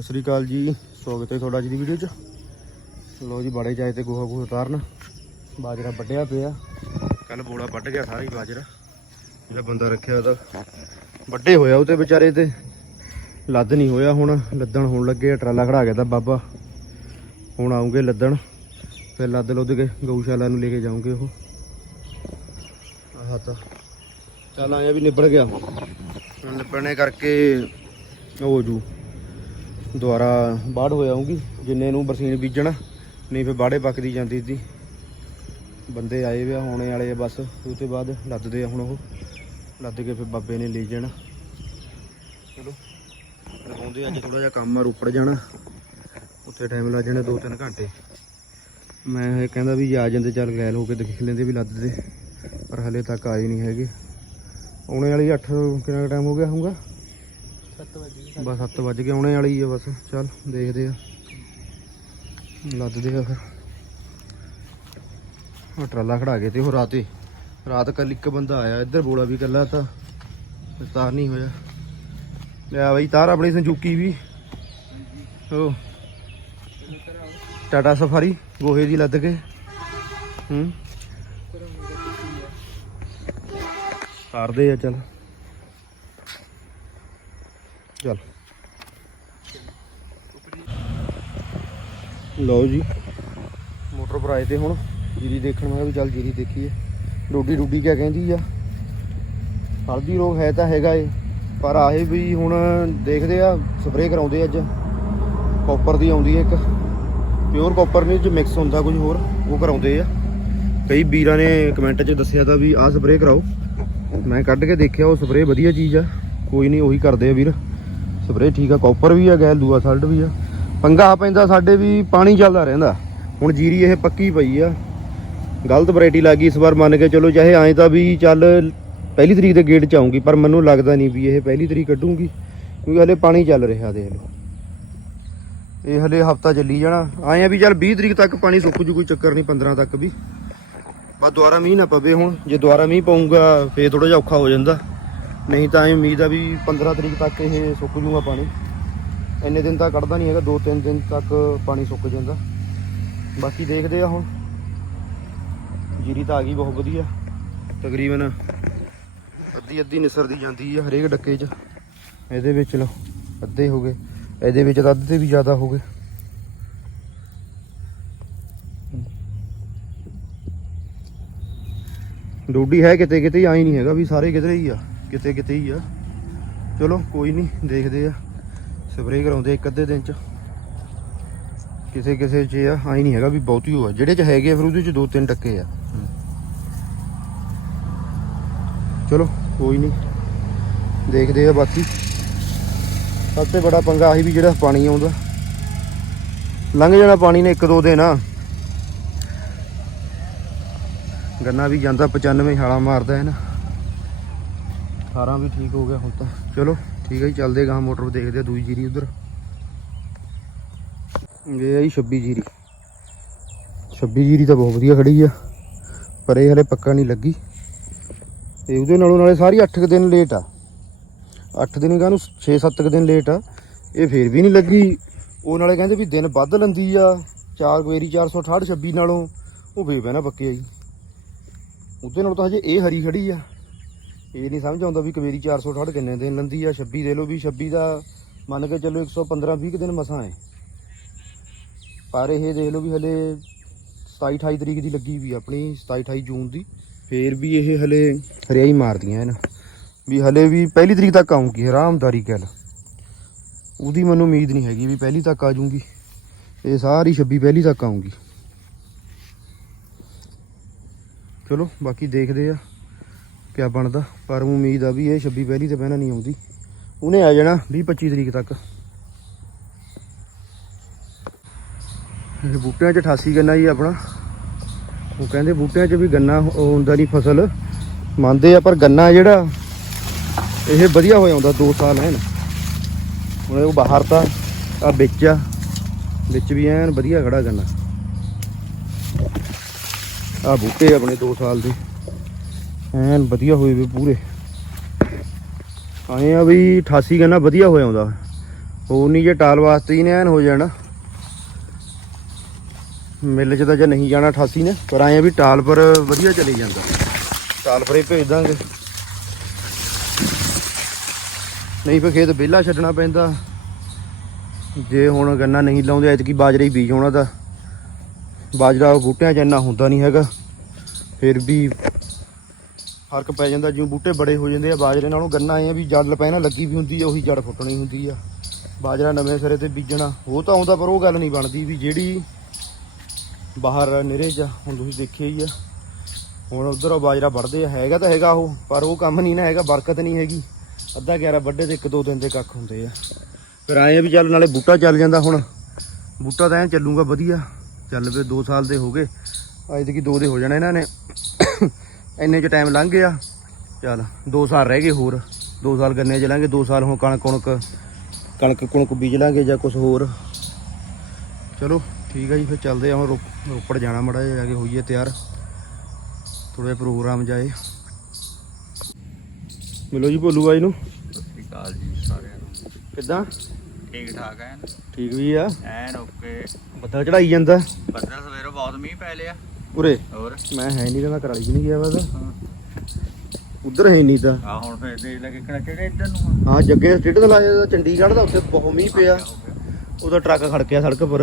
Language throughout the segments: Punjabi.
ਸਤਿ ਸ੍ਰੀ ਅਕਾਲ ਜੀ, ਸਵਾਗਤ ਹੈ ਤੁਹਾਡਾ ਅੱਜ ਦੀ ਵੀਡੀਓ 'ਚ। ਲੋ ਜੀ, ਬੜੇ ਚਾਏ ਤੇ ਗੋਹਾ ਗੋਹਾ ਉਤਾਰਨ। ਬਾਜਰਾ ਵੱਢਿਆ ਪਿਆ। ਕੱਲ ਬੋਲਾ ਵੱਢ ਗਿਆ ਸਾਰਾ ਹੀ ਬਾਜਰਾ। ਜਿਹੜਾ ਬੰਦਾ ਰੱਖਿਆ ਉਹਦਾ ਵੱਡੇ ਹੋਇਆ ਉਹ ਤੇ ਵਿਚਾਰੇ ਤੇ। ਲੱਦ ਨਹੀਂ ਹੋਇਆ ਹੁਣ, ਲੱਦਣ ਹੋਣ ਲੱਗੇ ਟਰਾਲਾ ਖੜਾ ਗਿਆ ਤਾਂ ਬਾਬਾ। ਹੁਣ ਆਉਂਗੇ ਲੱਦਣ। ਫਿਰ ਲੱਦ ਲੁੱਦ ਕੇ ਗਊਸ਼ਾਲਾ ਨੂੰ ਲੈ ਕੇ ਜਾਉਂਗੇ ਉਹ। ਆਹ ਤਾਂ ਚੱਲ ਆਇਆ ਵੀ ਨਿਬੜ ਗਿਆ। ਨਿਬੜਨੇ ਕਰਕੇ ਹੋ ਜੂ। ਦੁਆਰਾ ਬਾੜ ਹੋ ਜਾਊਗੀ ਜਿੰਨੇ ਨੂੰ ਬਰਸੀਨ ਬੀਜਣਾ ਨਹੀਂ ਫਿਰ ਬਾੜੇ ਪੱਕਦੀ ਜਾਂਦੀ ਸੀ। ਬੰਦੇ ਆਏ ਵੇ ਆ, ਹੋਣੇ ਵਾਲੇ ਆ ਬਸ ਉਹ ਤੋਂ ਬਾਅਦ ਲੱਦਦੇ ਆ ਹੁਣ ਉਹ। ਲੱਦ ਕੇ ਫਿਰ ਬਾਬੇ ਨੇ ਲੈ ਜਾਣਾ। ਚਲੋ ਲਗਾਉਂਦੇ ਅੱਜ ਥੋੜਾ ਜਿਹਾ ਕੰਮ ਆ ਰੋਪੜ ਜਾਣਾ। ਉੱਥੇ ਟਾਈਮ ਲੱਗ ਜਾਣਾ 2-3 ਘੰਟੇ। ਮੈਂ ਇਹ ਕਹਿੰਦਾ ਵੀ ਜੇ ਆ ਜਾਂਦੇ ਚੱਲ ਗੈਲ ਹੋ ਕੇ ਦੇਖ ਲੈਂਦੇ ਵੀ ਲੱਦਦੇ। ਪਰ ਹਲੇ ਤੱਕ ਆਏ ਨਹੀਂ ਹੈਗੇ। ਆਉਣੇ ਵਾਲੀ 8 ਕਿੰਨਾ ਟਾਈਮ ਹੋ ਗਿਆ ਹੋਊਗਾ? 7 ਵਜੇ ਬਸ 7 ਵੱਜ ਗਏ, ਆਉਣੇ ਵਾਲੀ ਆ ਬਸ। ਚੱਲ, ਦੇਖਦੇ ਆ। ਲੱਦਦੇ ਆ ਫਿਰ। ਉਹ ਟਰਾਲਾ ਖੜਾ ਗਏ ਤੇ ਉਹ ਰਾਤੇ, ਰਾਤ ਕੱਲ ਇੱਕ ਬੰਦਾ ਆਇਆ, ਇੱਧਰ ਬੋਲਾ ਵੀ ਕੱਲਾ ਤਾਂ ਤਾਰ ਨਹੀਂ ਹੋਇਆ। ਲਿਆ ਬਈ, ਤਾਰ ਆਪਣੀ ਸੰਜੂਕੀ ਵੀ। ਉਹ ਟਾਟਾ ਸਫਾਰੀ, ਗੋਹੇ ਦੀ ਲੱਦ ਕੇ। ਹੂੰ। ਤਾਰਦੇ ਆ ਚੱਲ ਚੱਲ। ਲਓ ਜੀ। ਮੋਟਰ ਪਰ ਆਏ ਤੇ ਹੁਣ। ਜੀਰੀ ਦੇਖਣ ਮੈਂ ਵੀ ਚੱਲ ਜੀਰੀ ਦੇਖੀਏ। ਡੋਡੀ ਡੂਡੀ ਕਿਆ ਕਹਿੰਦੀ ਆ? ਹਲਦੀ ਰੋਗ ਹੈ ਤਾਂ ਹੈਗਾ ਏ, ਪਰ ਆਏ ਵੀ ਹੁਣ ਦੇਖਦੇ ਆ ਸਪਰੇਅ ਕਰਾਉਂਦੇ ਅੱਜ। ਕਾਪਰ ਦੀ ਆਉਂਦੀ ਹੈ ਇੱਕ। ਪਿਓਰ ਕਾਪਰ ਨਹੀਂ ਚ ਮਿਕਸ ਹੁੰਦਾ ਕੁਝ ਹੋਰ, ਉਹ ਕਰਾਉਂਦੇ ਆ। ਕਈ ਵੀਰਾਂ ਨੇ ਕਮੈਂਟ 'ਚ ਦੱਸਿਆ ਤਾਂ ਵੀ ਆਹ ਸਪਰੇਅ ਕਰਾਓ। ਮੈਂ ਕੱਢ ਕੇ ਦੇਖਿਆ, ਉਹ ਸਪਰੇਅ ਵਧੀਆ ਚੀਜ਼ ਆ। ਕੋਈ ਨਹੀਂ, ਉਹੀ ਕਰਦੇ ਆ ਵੀਰ। ਸਪਰੇਅ ਠੀਕ ਆ ਕਾਪਰ ਵੀ ਆ, ਗੈਲ ਦੂਆ ਸਾਲਟ ਵੀ ਆ। ਪੰਗਾ ਪੈਂਦਾ, ਸਾਡੇ ਵੀ ਪਾਣੀ ਚੱਲਦਾ ਰਹਿੰਦਾ। ਹੁਣ ਜੀਰੀ ਇਹ ਪੱਕੀ ਪਈ ਆ। ਗਲਤ ਵੈਰਾਈਟੀ ਲੱਗੀ ਇਸ ਵਾਰ ਮੰਨ ਕੇ ਚਲੋ, ਚਾਹੇ ਐਂ ਤਾਂ ਵੀ ਚੱਲ ਪਹਿਲੀ ਤਰੀਕ ਦੇ ਗੇਟ ਚ ਆਉਂਗੀ ਪਰ ਮੈਨੂੰ ਲੱਗਦਾ ਨਹੀਂ ਵੀ ਇਹ ਪਹਿਲੀ ਤਰੀਕ ਕੱਢੂਗੀ, ਕਿਉਂਕਿ ਹਲੇ ਪਾਣੀ ਚੱਲ ਰਿਹਾ ਦੇਖ ਲਓ ਇਹ ਹਲੇ ਹਫਤਾ ਚੱਲੀ ਜਾਣਾ। ਆਏ ਆ ਵੀ ਚੱਲ 20 ਤਰੀਕ ਤੱਕ ਪਾਣੀ ਸੁੱਕ ਜੂ, ਕੋਈ ਚੱਕਰ ਨਹੀਂ 15 ਤੱਕ ਵੀ। ਬਸ ਦੁਬਾਰਾ ਮੀਂਹ ਨਾ ਪਵੇ ਹੁਣ। ਜੇ ਦੁਬਾਰਾ ਮੀਂਹ ਪਊਗਾ, ਫੇਰ ਥੋੜਾ ਜਿਹਾ ਔਖਾ ਹੋ ਜਾਂਦਾ। ਨਹੀਂ ਤਾਂ ਐ ਉਮੀਦ ਆ ਵੀ 15 ਤਰੀਕ ਤੱਕ ਇਹ ਸੁੱਕ ਜੂਗਾ ਪਾਣੀ। ਇੰਨੇ ਦਿਨ ਤਾਂ ਕੱਢਦਾ ਨਹੀਂ ਹੈਗਾ 2-3 ਦਿਨ ਤੱਕ ਪਾਣੀ ਸੁੱਕ ਜਾਂਦਾ। ਬਾਕੀ ਦੇਖਦੇ ਆ ਹੁਣ। ਜੀਰੀ ਤਾਂ ਆ ਗਈ ਬਹੁਤ ਵਧੀਆ। ਤਕਰੀਬਨ ਅੱਧੀ ਅੱਧੀ ਨਿਸਰਦੀ ਜਾਂਦੀ ਆ ਹਰੇਕ ਡੱਕੇ 'ਚ। ਇਹਦੇ ਵਿੱਚ ਲਓ, ਅੱਧੇ ਹੋ ਗਏ। ਇਹਦੇ ਵਿੱਚ ਤਾਂ ਅੱਧੇ ਵੀ ਜ਼ਿਆਦਾ ਹੋ ਗਏ। ਡੋਡੀ ਹੈ ਕਿਤੇ ਕਿਤੇ ਆਈ ਨਹੀਂ ਹੈਗਾ ਵੀ ਸਾਰੇ ਕਿਧਰੇ ਹੀ ਆ ਕਿਤੇ ਕਿਤੇ ਹੀ ਆ। ਚਲੋ, ਕੋਈ ਨਹੀਂ, ਦੇਖਦੇ ਆ। ਸਪਰੇਅ ਕਰਾਉਂਦੇ ਇੱਕ ਅੱਧੇ ਦਿਨ ਚ। ਕਿਸੇ ਕਿਸੇ ਚ ਆ ਆਈ ਨਹੀਂ ਹੈਗਾ ਵੀ ਬਹੁਤੀ ਹੋਆ ਜਿਹੜੇ ਚ ਹੈਗੇ ਆ ਫਿਰ ਉਹਦੇ ਚ ਦੋ ਤਿੰਨ ਟੱਕੇ ਆ। ਚਲੋ, ਕੋਈ ਨਹੀਂ ਦੇਖਦੇ ਆ ਬਾਕੀ। ਸਭ ਤੋਂ ਬੜਾ ਪੰਗਾ ਆਹੀ ਵੀ ਜਿਹੜਾ ਪਾਣੀ ਆਉਂਦਾ। ਲੰਘ ਜਾਣਾ ਪਾਣੀ ਨੇ ਇੱਕ ਦੋ ਦਿਨ। ਆ ਗੰਨਾ ਵੀ ਜਾਂਦਾ 95 ਛਾਲਾ ਮਾਰਦਾ ਹੈ ਨਾ 18 ਵੀ ਠੀਕ ਹੋ ਗਿਆ ਹੁਣ ਤਾਂ। ਚਲੋ। ਠੀਕ ਹੈ ਜੀ, ਚੱਲਦੇ ਗਾਂ ਮੋਟਰ ਦੇਖਦੇ ਆ ਦੂਜੀ ਜੀਰੀ ਉਧਰ। ਇਹ ਜੀ 26 ਜੀਰੀ। 26 ਜੀਰੀ ਤਾਂ ਬਹੁਤ ਵਧੀਆ ਖੜੀ ਆ, ਪਰ ਇਹ ਹਲੇ ਪੱਕਾ ਨਹੀਂ ਲੱਗੀ। ਤੇ ਉਹਦੇ ਨਾਲੋਂ ਨਾਲੇ ਸਾਰੀ 8 ਦਿਨ ਲੇਟ ਆ। 8 ਦਿਨ ਕਾ ਨੂੰ 6-7 ਦਿਨ ਲੇਟ ਆ। ਇਹ ਫੇਰ ਵੀ ਨਹੀਂ ਲੱਗੀ। ਉਹ ਨਾਲੇ ਕਹਿੰਦੇ ਵੀ ਦਿਨ ਵੱਧ ਲੰਦੀ ਆ, ਚਾਰ ਵੇਰੀ 468 26 ਨਾਲੋਂ। ਉਹ ਫੇਰ ਪੈਣਾ ਪੱਕੇ ਆ ਜੀ। ਉਹਦੇ ਨਾਲ ਤਾਂ ਹਜੇ ਇਹ ਹਰੀ ਖੜੀ ਆ। ਇਹ ਨਹੀਂ ਸਮਝ ਆਉਂਦਾ ਵੀ ਕਵੇਰੀ 468 ਕਿੰਨੇ ਦਿਨ ਲੰਦੀ ਆ 26 ਦੇ ਲੋ ਵੀ 26 ਦਾ ਮੰਨ ਕੇ ਚੱਲੋ 115 20 ਦਿਨ ਮਸਾਂ ਹੈ। ਪਰ ਇਹ ਦੇਖ ਲਓ ਵੀ ਹਲੇ 27 28 ਤਰੀਕ ਦੀ ਲੱਗੀ ਵੀ ਆਪਣੀ 27 28 ਜੂਨ ਦੀ। ਫੇਰ ਵੀ ਇਹ ਹਲੇ ਹਰਿਆਈ ਮਾਰਦੀਆਂ ਹਨ। ਵੀ ਹਲੇ ਵੀ ਪਹਿਲੀ ਤਰੀਕ ਤੱਕ ਆਉਂਗੀ ਆਰਾਮਦਾਰੀ ਗੱਲ ਉਹਦੀ ਮੈਨੂੰ ਉਮੀਦ ਨਹੀਂ ਹੈਗੀ ਵੀ ਪਹਿਲੀ ਤੱਕ ਆ ਜਾਊਗੀ ਇਹ ਸਾਰੀ 26 ਪਹਿਲੀ ਤੱਕ ਆਉਂਗੀ ਚਲੋ, ਬਾਕੀ ਦੇਖਦੇ ਆ। ਕਿਆ ਬਣਦਾ? ਪਰ ਉਮੀਦ ਆ ਵੀ ਇਹ 26 ਪਹਿਲੀ ਤੇ ਪਹਿਲਾਂ ਨਹੀਂ ਆਉਂਦੀ। ਉਹਨੇ ਆ ਜਾਣਾ 20 25 ਤਰੀਕ ਤੱਕ। ਇਹ ਬੂਟਿਆਂ 'ਚ 88 ਗੰਨਾ ਜੀ ਆਪਣਾ। ਉਹ ਕਹਿੰਦੇ ਬੂਟਿਆਂ 'ਚ ਵੀ ਗੰਨਾ ਹੁੰਦਾ ਨਹੀਂ ਫਸਲ। ਮੰਨਦੇ ਆ, ਪਰ ਗੰਨਾ ਜਿਹੜਾ, ਇਹ ਵਧੀਆ ਹੋ ਜਾਂਦਾ 2 ਸਾਲ ਐਨ। ਹੁਣ ਉਹ ਬਾਹਰ ਤਾਂ ਆ ਵਿੱਚ ਆ। ਵਿੱਚ ਵੀ ਐਨ ਵਧੀਆ ਖੜਾ ਗੰਨਾ। ਆ ਬੂਟੇ ਆਪਣੇ 2 ਸਾਲ ਦੇ। ਐਨ ਵਧੀਆ ਹੋਏ ਵੇ ਪੂਰੇ। ਆਏ ਆ ਵੀ 88 ਗੰਨਾ ਵਧੀਆ ਹੋਇਆ ਆਉਂਦਾ ਹੋਰ ਨਹੀਂ ਜੇ ਟਾਲ ਵਾਸਤੇ ਹੀ ਨੇ, ਐਨ ਹੋ ਜਾਣਾ। ਮਿੱਲ 'ਚ ਤਾਂ ਜੇ ਨਹੀਂ ਜਾਣਾ 88 ਨੇ, ਪਰ ਆਏ ਆ ਵੀ ਟਾਲ ਪਰ ਵਧੀਆ ਚਲੇ ਜਾਂਦਾ। ਟਾਲ ਪਰੇ ਭੇਜ ਦਾਂਗੇ। ਨਹੀਂ ਫੇ ਖੇਤ ਵਿਹਲਾ ਛੱਡਣਾ ਪੈਂਦਾ। ਜੇ ਹੁਣ ਗੰਨਾ ਨਹੀਂ ਲਾਉਂਦੇ, ਐਤਕੀ ਬਾਜਰੇ ਹੀ ਬੀਜ ਹੋਣਾ ਤਾਂ। ਬਾਜਰਾ ਬੂਟਿਆਂ 'ਚ ਇੰਨਾ ਹੁੰਦਾ ਨਹੀਂ ਹੈਗਾ। ਫਿਰ ਵੀ ਫ਼ਰਕ ਪੈ ਜਾਂਦਾ, ਜਿਉਂ ਬੂਟੇ ਬੜੇ ਹੋ ਜਾਂਦੇ ਆ, ਬਾਜਰੇ ਨਾਲੋਂ ਗੰਨਾ ਐ ਵੀ ਜੜ ਪੈਣਾ ਲੱਗੀ ਵੀ ਹੁੰਦੀ ਆ, ਉਹੀ ਜੜ ਫੁੱਟਣੀ ਹੁੰਦੀ ਆ। ਬਾਜਰਾ ਨਵੇਂ ਸਿਰੇ ਤੇ ਬੀਜਣਾ, ਉਹ ਤਾਂ ਆਉਂਦਾ ਪਰ ਉਹ ਗੱਲ ਨਹੀਂ ਬਣਦੀ ਵੀ ਜਿਹੜੀ ਬਾਹਰ ਨਿਰੇ ਚ ਹੁਣ ਤੁਸੀਂ ਦੇਖਿਆ ਹੀ ਆ। ਹੁਣ ਉਧਰ ਬਾਜਰਾ ਵੱਢਦੇ ਆ, ਹੈਗਾ ਤਾਂ ਹੈਗਾ ਉਹ, ਪਰ ਉਹ ਕੰਮ ਨਹੀਂ ਨਾ ਹੈਗਾ, ਬਰਕਤ ਨਹੀਂ ਹੈਗੀ। ਅੱਧਾ 11 ਵੱਢੇ ਤੇ ਇੱਕ ਦੋ ਦਿਨ ਦੇ ਕੱਖ ਹੁੰਦੇ ਆ। ਫਿਰ ਆਏ ਆ ਵੀ ਚੱਲ ਨਾਲੇ ਬੂਟਾ ਚੱਲ ਜਾਂਦਾ ਹੁਣ। ਬੂਟਾ ਤਾਂ ਐ ਚੱਲੂਗਾ ਵਧੀਆ, ਚੱਲ ਪਏ 2 ਸਾਲ ਦੇ ਹੋ ਗਏ ਅੱਜ ਤੱਕ 2 ਦੇ ਹੋ ਜਾਣਾ ਇਹਨਾਂ ਨੇ। ਇੰਨੇ ਚ ਟਾਈਮ ਲੰਘ ਗਿਆ। ਚੱਲ 2 ਸਾਲ ਰਹਿ ਗਏ ਹੋਰ। 2 ਸਾਲ ਗੰਨੇ ਚ ਲਾਂਗੇ 2 ਸਾਲ ਹੁਣ ਕਣਕ ਕੁਣਕ ਕਣਕ ਕੁਣਕ ਬੀਜ ਲਾਂਗੇ ਜਾਂ ਕੁਝ ਹੋਰ। ਚਲੋ ਠੀਕ ਆ ਜੀ ਫਿਰ ਚੱਲਦੇ ਆ ਹੁਣ ਰੋਪੜ ਜਾਣਾ ਮੜਾ ਜਾ ਕੇ ਹੋਈਏ ਤਿਆਰ। ਥੋੜੇ ਪ੍ਰੋਗਰਾਮ ਜਾਏ। ਮਿਲੋ ਜੀ ਭੋਲੂ ਬਾਈ ਨੂੰ। ਸਤਿ ਸ਼੍ਰੀ ਅਕਾਲ ਜੀ ਸਾਰਿਆਂ ਨੂੰ। ਕਿੱਦਾਂ? ਠੀਕ ਠਾਕ ਐਨ ਠੀਕ ਵੀ ਆ? ਐਨ ਓਕੇ। ਬੱਦਲ ਚੜਾਈ ਜਾਂਦਾ। ਬੱਦਲ ਸਵੇਰੇ ਬਹੁਤ ਮੀਂਹ ਪੈ ਲਿਆ। ਉਰੇ। ਹੋਰ? ਮੈਂ ਹੈ ਨਹੀਂ ਤਾਂ ਮੈਂ ਕਰਾਲੀ ਨਹੀਂ ਗਿਆ ਵਾ ਤਾਂ ਉਧਰ ਹੈ ਨਹੀਂ ਤਾਂ। ਆ ਹੁਣ ਫੇਰ ਦੇਖ ਲੈ ਕਿਹੜਾ ਕਿਹੜੇ ਇੱਧਰ ਨੂੰ ਹਾਂ ਜੱਗੇ ਸਟੇਟ ਦਾ ਲਾਇਆ ਦਾ ਚੰਡੀਗੜ੍ਹ ਦਾ ਉੱਥੇ ਬਹੁਤ ਮੀਂਹ ਪਿਆ। ਉਹਦਾ ਟਰੱਕ ਖੜਕਿਆ ਸੜਕ ਪਰ।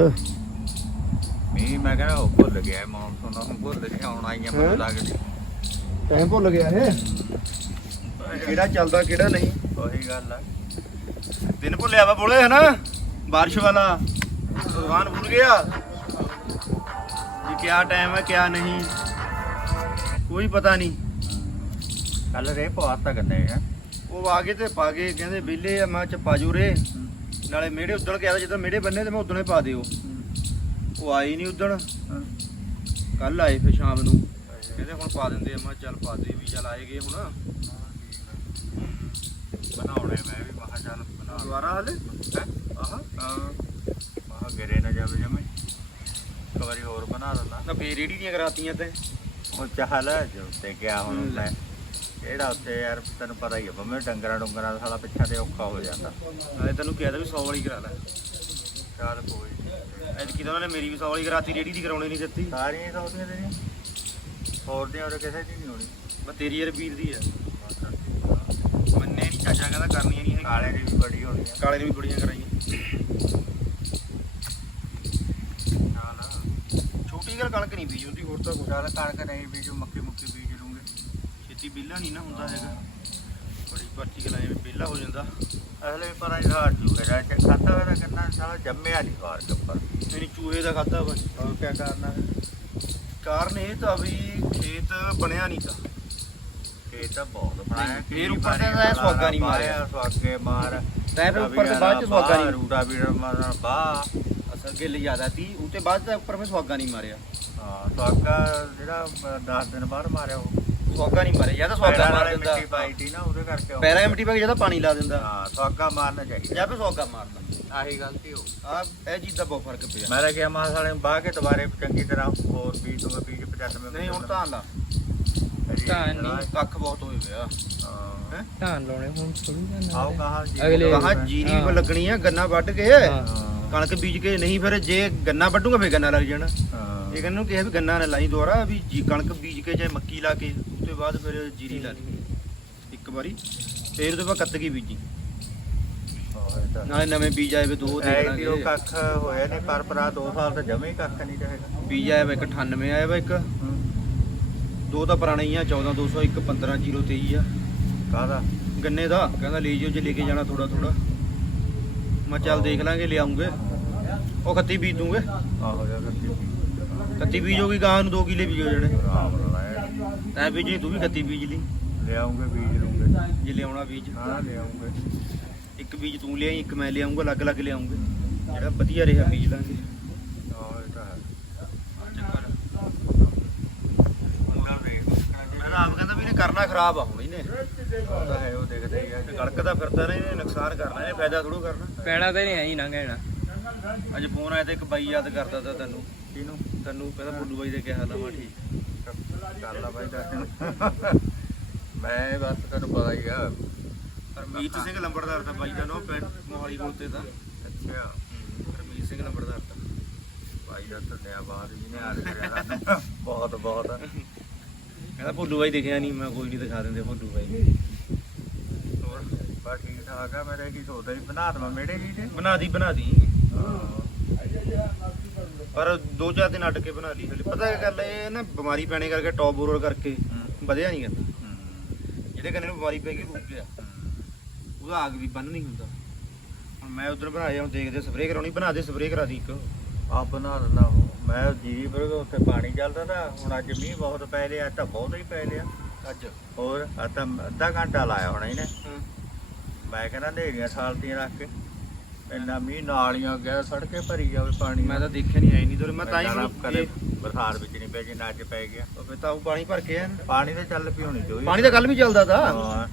ਮੀਂਹ ਮੈਂ ਕਹਿੰਦਾ ਉਹ ਭੁੱਲ ਗਿਆ ਮੌਨਸੂਨ ਹੁਣ ਭੁੱਲ ਗਿਆ ਹੁਣ ਆਈਆਂ? ਮੈਨੂੰ ਲੱਗਦੀ। ਟਾਈਮ ਭੁੱਲ ਗਿਆ ਇਹ। ਕਿਹੜਾ ਚੱਲਦਾ ਕਿਹੜਾ ਨਹੀਂ। ਉਹੀ ਗੱਲ ਆ। ਦਿਨ ਭੁੱਲਿਆ ਵਾ ਬੋਲੇ ਹੈ ਨਾ ਬਾਰਿਸ਼ ਵਾਲਾ। ਭਗਵਾਨ ਭੁੱਲ ਗਿਆ। ਕਿਆ ਟਾਈਮ ਹੈ ਕਿਆ ਨਹੀਂ। ਕੋਈ ਪਤਾ ਨਹੀਂ। ਕੱਲ ਰੇ ਪਵਾਤ ਗੰਨੇ ਆ ਉਹ ਆ ਗਏ ਤੇ ਪਾ ਗਏ ਕਹਿੰਦੇ ਵਿਹਲੇ ਆ ਮੈਂ ਚ ਪਾਜੂ ਰੇ ਨਾਲੇ ਮੇੜੇ ਉਦਣ ਗਿਆ ਜਦੋਂ ਮੇੜੇ ਬੰਨੇ ਤੇ ਮੈਂ ਉਦਣੇ ਪਾ ਦਿਓ। ਉਹ ਆਈ ਨਹੀਂ ਉਦਣ। ਕੱਲ ਆਏ ਫਿਰ ਸ਼ਾਮ ਨੂੰ। ਕਹਿੰਦੇ ਹੁਣ ਪਾ ਦਿੰਦੇ ਆ ਮੈਂ ਕਿਹਾ ਚੱਲ ਪਾ ਦੇ ਵੀ ਚੱਲ ਆਏਗੇ ਹੁਣ। ਬਣਾਉਣੇ ਮੈਂ ਵੀ ਮਹਾ ਚੱਲ ਬਣਾ ਦੁਬਾਰਾ ਹਾਲੇ? ਹੈ? ਆਹ। ਹਾਂ। ਮਹਾ ਗਰੇ ਨਾ ਜਾਵੇ ਜਮੇ। ਇੱਕ ਵਾਰੀ ਹੋਰ ਬਣਾ ਦਿੰਦਾ। ਨਾ ਫੇਰ ਰੇੜੀ ਦੀਆਂ ਕਰਾਤੀਆਂ ਤੇ। ਉਹ ਚਾਹਲ ਜੋ ਤੇ ਗਿਆ ਹੁਣ ਲੈ ਜਿਹੜਾ ਉੱਥੇ ਯਾਰ ਤੈਨੂੰ ਪਤਾ ਹੀ ਆ ਬੰਮੇ ਡੰਗਰਾਂ ਡੁੰਗਰਾਂ ਦਾ ਸਾਲਾ ਪਿੱਛਾ ਤੇ ਔਖਾ ਹੋ ਜਾਂਦਾ। ਨਾਲੇ ਤੈਨੂੰ ਕਿਹਾ ਤਾਂ ਵੀ 100 ਵਾਲੀ ਕਰਾ ਲੈ। ਚੱਲ ਕੋਈ ਨੀ। ਐਤਕੀ ਤਾਂ ਉਹਨੇ ਮੇਰੀ ਵੀ 100 ਵਾਲੀ ਕਰਾਤੀ ਰੇੜੀ ਦੀ ਕਰਾਉਣੀ ਨਹੀਂ ਦਿੱਤੀ। ਸਾਰੀਆਂ ਤਾਂ ਉਹਦੀਆਂ ਤੇਰੀਆਂ। ਹੋਰ ਦੀਆਂ ਉਹਦੇ ਕਿਸੇ ਦੀ ਨਹੀਂ ਹੋਣੀ। ਮੈਂ ਤੇਰੀ ਯਾਰ ਵੀਰ ਦੀ ਆ। ਮੰਨੇ ਨਹੀਂ ਚਾਚਾ ਕਹਿੰਦਾ ਕਰਨੀਆਂ ਨਹੀਂ ਕਾਲੇ ਦੀ ਵੀ ਬੜੀ ਹੋਣੀ ਕਾਲੇ ਨੇ ਵੀ ਬੜੀਆਂ ਕਰਾਈਆਂ ਚੱਲ ਛੋਟੀ ਗੱਲ ਕਣਕ ਨਹੀਂ ਬੀਜ ਹੁੰਦੀ ਹੋਰ ਤਾਂ ਕੁਛ ਚੱਲ ਕਣਕ ਨਹੀਂ ਬੀਜੂ ਮੱਕੀ ਮੁੱਕੀ ਬੀਜ ਲੂੰਗੇ। ਛੇਤੀ ਬਿੱਲਾ ਨਹੀਂ ਨਾ ਹੁੰਦਾ ਹੈਗਾ। ਬੜੀ ਪਰਚੀ ਗਲਾ ਜਿਵੇਂ ਬਿੱਲਾ ਹੋ ਜਾਂਦਾ। ਅਸਲੇ ਪਰਾਂ ਹੀ ਹਾਰ ਜੂਗਾ ਜਾਂ ਚ ਖਾਤਾ ਵੇਰਾ ਕਿੰਨਾ ਸਾਲਾ ਜੰਮਿਆ ਨਹੀਂ ਵਾਰ ਕੱਪਰ ਮੇਰੀ ਚੂਹੇ ਦਾ ਖਾਦਾ ਬਸ ਹੋਰ ਕੀ ਕਰਨਾ ਕਾਰਨ ਇਹ ਤਾਂ ਵੀ ਖੇਤ ਬਣਿਆ ਨਹੀਂ ਤਾਂ। ਇਹ ਤਾਂ ਬਹੁਤ ਬਣਾਇਆ ਫੇਰ ਉੱਪਰ ਤੇ ਸੁਹਾਗਾ ਨਹੀਂ ਮਾਰਿਆ। ਸੁਹਾਗੇ ਮਾਰ। ਤੈਂ ਫਿਰ ਉੱਪਰ ਤੇ ਬਾਅਦ ਚ ਸੁਹਾਗਾ ਨਹੀਂ। ਰੂਟਾ ਵੀਰ ਮਾਰਨਾ ਬਾ ਗਿੱਲ ਜ਼ਿਆਦਾ ਤੀ ਉਤੇ ਬਾਅਦ ਤਾਂ ਉੱਪਰ ਮੈਂ ਸੁਹਾਗਾ ਨਹੀਂ ਮਾਰਿਆ। ਹਾਂ ਸੁਹਾਗਾ ਜਿਹੜਾ 10 ਦਿਨ ਬਾਅਦ ਮਾਰਿਆ ਉਹ। ਸੁਹਾਗਾ ਨਹੀਂ ਮਾਰਿਆ ਜਾਂ ਤਾਂ ਪੈਰਾਂ ਮਾਰ ਦਿੰਦਾ। ਮਿੱਟੀ ਪਾਈ ਤੀ ਨਾ ਉਹਦੇ ਕਰਕੇ ਉਹ- ਪੈਰਾਂ ਮਿੱਟੀ ਪਾ ਕੇ ਜਾਂ ਤਾਂ ਪਾਣੀ ਲਾ ਦਿੰਦਾ। ਹਾਂ ਸੁਹਾਗਾ ਮਾਰਨਾ ਚਾਹੀਦਾ। ਜਾਂ ਫਿਰ ਸੁਹਾਗਾ ਮਾਰਦਾ ਆਹੀ ਗਲਤੀ ਹੋ ਆ ਇਹ ਚੀਜ਼ ਦਾ ਬਹੁਤ ਫ਼ਰਕ ਪਿਆ। ਮੈਂ ਕਿਹਾ ਮਾਸ ਵਾਲੇ ਨੂੰ ਬਾਹ ਕੇ ਦੁਬਾਰੇ ਚੰਗੀ ਤਰ੍ਹਾਂ ਹੋਰ ਬੀਜ ਦੂੰਗਾ ਬੀਜ 95 ਨਹੀਂ ਹੁਣ ਤਾਂ ਲਾ। ਧਾਨ ਨਹੀਂ ਕੱਖ ਬਹੁਤ ਹੋਏ ਪਿਆ। ਹਾਂ। ਹੈਂ? ਧਾਨ ਲਾਉਣੇ ਹੁਣ ਥੋੜੀ ਨਾ ਆਓ ਕਹਾ ਜੀ। ਅਗਲੇ- ਕਹਾ ਜੀਰੀ ਹਾਂ। ਕੋ ਲੱਗਣੀ ਆ ਗੰਨਾ ਵੱਢ ਕੇ। ਹਾਂ। ਕਣਕ ਬੀਜ ਕੇ ਨਹੀਂ ਫਿਰ ਜੇ ਗੰਨਾ ਵੱਢੂਗਾ ਫਿਰ ਗੰਨਾ ਲੱਗ ਜਾਣਾ। ਹਾਂ। ਇਹ ਕਹਿੰਨੂੰ ਕਿਹਾ ਵੀ ਗੰਨਾ ਨਾ ਲਾਈ ਦੁਆਰਾ ਵੀ ਜੀ ਕਣਕ ਬੀਜ ਕੇ ਚਾਹੇ ਮੱਕੀ ਲਾ ਕੇ ਉਸ ਤੋਂ ਬਾਅਦ ਫਿਰ ਜੀਰੀ ਲਾ ਲਈ। ਇੱਕ ਵਾਰੀ ਫਿਰ ਉਹਦੇ ਬਾਅਦ ਕੱਤਕੀ ਬੀਜੀ। ਨਾਲੇ ਨਵੇਂ ਬੀਜ ਆਏ ਵੇ ਦੋ ਦੇਖ ਐ ਵੀ ਉਹ ਲਾਂਗੇ ਕੱਖ ਹੋਇਆ ਨੇ ਪਰ ਪਰਾ 2 ਸਾਲ ਤਾਂ ਜਮੇ ਹੀ ਕੱਖ ਨਹੀਂ ਰਹੇਗਾ ਬੀਜ ਆਇਆ ਵਾ ਇੱਕ 98 ਆਇਆ ਵਾ ਇੱਕ। ਦੋ ਤਾਂ ਪੁਰਾਣੇ ਹੀ ਆ 14200 ਇੱਕ 15023 ਆ। ਕਾਹਦਾ? ਗੰਨੇ ਦਾ। ਕਹਿੰਦਾ ਲੈ ਜਿਓ ਜੇ ਲੈ ਕੇ ਜਾਣਾ ਥੋੜਾ ਥੋੜਾ ਮੈਂ ਚੱਲ ਦੇਖ ਲਾਂਗੇ ਲਿਆਉਂਗੇ ਉਹ ਖੱਤੀ ਬੀਜ ਦੂੰਗੇ। ਆਹੋ ਜਾ ਕੱਤੀ ਖੱਤੀ ਬੀਜੋਗੀ ਗਾਂ ਨੂੰ 2 ਕਿਲੇ ਬੀਜੋ ਜਣੇ ਆਰਾਮ ਨਾਲ ਲੈ ਤੈਂ ਬੀਜੀ ਤੂੰ ਵੀ ਖੱਤੀ ਬੀਜ ਲਈ। ਲਿਆਉਂਗੇ ਬੀਜ ਲੂੰਗੇ ਜੇ ਲਿਆਉਣਾ ਬੀਜ। ਹਾਂ ਲਿਆਉਂਗੇ ਇੱਕ ਬੀਜ ਤੂੰ ਲਿਆਈ ਇੱਕ ਮੈਂ ਲਿਆਉਂਗਾ ਅਲੱਗ ਅਲੱਗ ਲਿਆਉਂਗੇ। ਜਿਹੜਾ ਵਧੀਆ ਰਿਹਾ ਬੀਜ ਲਾਂਗੇ। ਆਹੋ ਇਹ ਤਾਂ ਹੈ। ਚੱਕਰ। ਮੁੰਡਾ ਵੇਖ ਮੈਂ ਤਾਂ ਆਪ ਕਹਿੰਦਾ ਵੀ ਇਹਨੇ ਕਰਨਾ ਖਰਾਬ ਆ ਹੁਣ ਇਹਨੇ। ਤਾਂ ਹੈ ਉਹ ਦੇਖਦੇ ਹੀ ਆ ਕਿ ਕੜਕਦਾ ਫਿਰਦਾ ਨਾ ਇਹਨੇ ਨੁਕਸਾਨ ਕਰਨਾ ਇਹਨੇ ਫਾਇਦਾ ਥੋੜੋ ਕਰਨਾ। ਪੈਣਾ ਤਾਂ ਨਹੀਂ ਆਈ ਨਾ ਕਹਿਣਾ ਅੱਜ ਫੋਨ ਆਇਆ ਤੇ ਇੱਕ ਬਾਈ ਯਾਦ ਕਰਦਾ ਤਾ ਤੈਨੂੰ। ਕਿਹਨੂੰ? ਤੈਨੂੰ ਕਹਿੰਦਾ ਬੁੱਲੂ ਬਾਈ ਦੇ ਕਿਹਾ ਹਾਲ ਆ ਮੈਂ ਠੀਕ। ਕਰ ਲਾ ਬਾਈ ਦੱਸ ਮੈਂ ਬਸ ਤੈਨੂੰ ਪਤਾ ਹੀ ਆ। ਪਰਮੀਤ ਸਿੰਘ ਲੰਬੜਦਾਰ ਦਾ ਬਾਈ ਦਾ ਨੋ ਪਿੰਡ ਮੋਹਾਲੀ ਕੋਲ ਤੇ ਤਾਂ। ਅੱਛਾ। ਰਮੀਤ ਸਿੰਘ ਨੰਬਰਦਾਰ ਦਾ। ਭਾਈ ਦਾ ਧੰਨਵਾਦ ਜੀ ਨੇ ਆਰ ਕਰਿਆ ਬਹੁਤ ਬਹੁਤ। ਕਹਿੰਦਾ ਭੋਲੂ ਬਾਈ ਦਿਖਿਆ ਨਹੀਂ ਮੈਂ ਕੋਈ ਨਹੀਂ ਦਿਖਾ ਦਿੰਦੇ ਭੋਲੂ ਬਾਈ। ਹੋਰ ਬਸ ਠੀਕ ਠਾਕ ਆ ਮੇਰੇ ਕੀ ਸੋਚਦਾ ਸੀ ਬਣਾ ਦਵਾਂ ਮੇੜੇ ਜੀ ਤੇ। ਬਣਾ ਦੀ ਬਣਾ ਦੀ। ਪਰ ਦੋ ਚਾਰ ਦਿਨ ਅੱਡ ਕੇ ਬਣਾ ਲਈ ਹਲੇ। ਪਤਾ ਕੀ ਗੱਲ ਇਹ ਨਾ ਬਿਮਾਰੀ ਪੈਣੇ ਕਰਕੇ ਟੌਪ ਬੋਰਰ ਕਰਕੇ ਵਧਿਆ ਨਹੀਂ ਕਰਦਾ ਜਿਹੜੇ ਕੰਨੇ ਨੂੰ ਬਿਮਾਰੀ ਪੈ ਗਈ ਰੁਕ ਗਿਆ ਉਹਦਾ ਆਗ ਵੀ ਬੰਨ ਨਹੀਂ ਹੁੰਦਾ। ਹੁਣ ਮੈਂ ਉਧਰ ਬਣਾਇਆ ਹੁਣ ਦੇਖਦੇ ਸਪਰੇਅ ਕਰਾਉਣੀ ਬਣਾ ਦੇ ਸਪਰੇਅ ਕਰਾ ਦੀ ਇੱਕ। ਆ ਬਣਾ ਦਿੰਦਾ ਉਹ। ਮੈਂ ਜੀਰੀ ਪਰ ਉੱਥੇ ਪਾਣੀ ਚੱਲਦਾ ਨਾ ਹੁਣ ਅੱਜ ਮੀਂਹ ਬਹੁਤ ਪੈ ਲਿਆ ਤਾਂ ਬਹੁਤ ਹੀ ਪੈ ਲਿਆ ਅੱਜ? ਹੋਰ ਆ ਤਾਂ ਅੱਧਾ ਘੰਟਾ ਲਾਇਆ ਹੋਣਾ ਇਹਨੇ। ਮੈਂ ਕਹਿੰਦਾ ਨੇਰੀਆਂ ਸਾਲਤੀਆਂ ਰੱਖ ਕੇ ਇੰਨਾ ਮੀਂਹ ਨਾਲੀਆਂ ਗਿਆ ਸੜਕੇ ਭਰੀ ਜਾਵੇ ਪਾਣੀ ਮੈਂ ਤਾਂ ਦੇਖਿਆ ਨਹੀਂ ਆਈ ਨਹੀਂ ਦੋਰੇ। ਮੈਂ ਤਾਂ ਹੀ ਕਦੇ ਬਰਸਾਤ ਵਿੱਚ ਨਹੀਂ ਪੈ ਜੇ ਨਾ ਅੱਜ ਪੈ ਗਿਆ। ਫਿਰ ਤਾਂ ਉਹ ਪਾਣੀ ਭਰ ਕੇ ਆ ਪਾਣੀ ਤਾਂ ਚੱਲ ਹੋਣੀ ਚਾਹੀਦੀ। ਪਾਣੀ ਤਾਂ ਕੱਲ ਵੀ ਚੱਲਦਾ ਤਾ।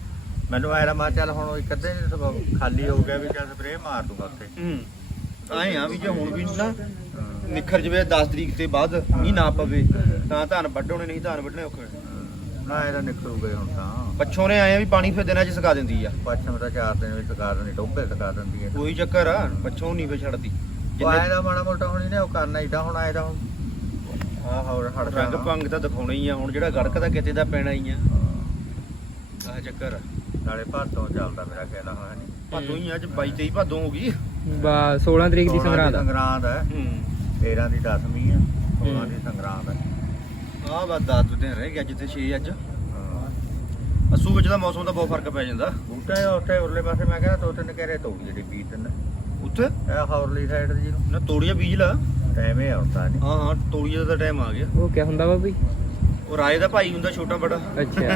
ਮੈਨੂੰ ਆਇਆ ਮੈਂ ਚੱਲ ਹੁਣ ਇੱਕ ਅੱਧੇ ਖਾਲੀ ਹੋ ਗਿਆ ਵੀ ਚੱਲ ਸਪਰੇਅ ਮਾਰ ਦੂੰਗਾ ਉੱਥੇ। ਹੂੰ। ਆਏ ਆ ਵੀ ਜੇ ਹੁਣ ਵੀ ਨਾ ਨਿਖਰ ਜਵੇ 10 ਤਰੀਕ ਤੇ ਬਾਅਦ ਮੀਂਹ ਨਾ ਪਵੇ ਤਾਂ ਧਾਨ ਵੱਢਣੇ ਨਹੀਂ ਧਾਨ ਵੱਢਣੇ ਔਖੇ। ਨਾ ਇਹਦਾ ਨਿਕਲੂ ਗਏ ਹੁਣ ਤਾਂ। ਪੱਛੋਂ ਨੇ ਆਏ ਆ ਵੀ ਪਾਣੀ ਫਿਰ ਦਿਨਾਂ 'ਚ ਸਕਾ ਦਿੰਦੀ ਆ। ਪੱਛਮ ਤਾਂ ਚਾਰ ਦਿਨ ਵਿੱਚ ਸਕਾ ਦਿੰਦੀ ਟੋਬੇ ਸਕਾ ਦਿੰਦੀ ਹੈ ਕੋਈ ਚੱਕਰ ਆ ਪੱਛੋਂ ਨਹੀਂ ਫੇ ਛੱਡਦੀ। ਆਏ ਦਾ ਮਾੜਾ ਮੋਟਾ ਹੁਣ ਇਹਨੇ ਉਹ ਕਰਨਾ ਤਾਂ ਹੁਣ ਆਏ ਦਾ ਹੁਣ ਆ ਹੋਰ ਹਟ ਰੰਗ। ਭੰਗ ਤਾਂ ਦਿਖਾਉਣਾ ਹੀ ਆ ਹੁਣ ਜਿਹੜਾ ਗੜਕ ਦਾ ਕਿਤੇ ਦਾ ਪੈਣਾ ਹੀ ਆ। ਆਹ ਚੱਕਰ ਨਾਲੇ ਭਾਦੋਂ ਚੱਲਦਾ ਮੇਰਾ ਕਹਿਣਾ ਹੋਇਆ ਨਹੀਂ ਭਾਦੋਂ ਹੀ ਅੱਜ 22 23 ਭਾਦੋਂ ਹੋ ਗਈ। ਬਾ 16 ਤਰੀਕ ਦੀ ਸੰਗਰਾਂਦ ਆ। ਸੰਗਰਾਂਦ ਹੈ। ਹੂੰ। 13 ਦੀ 10ਵੀਂ ਹੈ 16 ਦੀ ਸੰਗਰਾਂਦ ਹੈ ਆਹ ਬਸ 10 ਦਿਨ ਰਹਿ ਅੱਜ ਤੇ 6 ਅੱਜ। ਹਾਂ। ਅਸੂ ਵਿੱਚ ਦਾ ਮੌਸਮ ਦਾ ਬਹੁਤ ਫ਼ਰਕ ਪੈ ਜਾਂਦਾ। ਬੂਟਾ ਹੈ ਉੱਥੇ ਉਰਲੇ ਪਾਸੇ ਮੈਂ ਕਹਿੰਦਾ ਦੋ ਤਿੰਨ ਘਰੇ ਤੋੜੀ ਜਿਹੜੀ ਬੀਜ ਦਿੰਦਾ। ਉੱਥੇ? ਇਹ ਹੌਰਲੀ ਸਾਈਡ ਦੀ ਜਿਹਨੂੰ। ਨਾ ਤੋੜੀਆ ਬੀਜ ਲਾ। ਟਾਈਮ ਹੀ ਆਉਂਦਾ ਨਹੀਂ ਹਾਂ ਹਾਂ ਤੋੜੀਆ ਦਾ ਟਾਈਮ ਆ ਗਿਆ। ਉਹ ਕਿਆ ਹੁੰਦਾ ਬਾਬੀ ਉਹ ਰਾਏ ਦਾ ਭਾਈ ਹੁੰਦਾ ਛੋਟਾ ਬੜਾ। ਅੱਛਾ।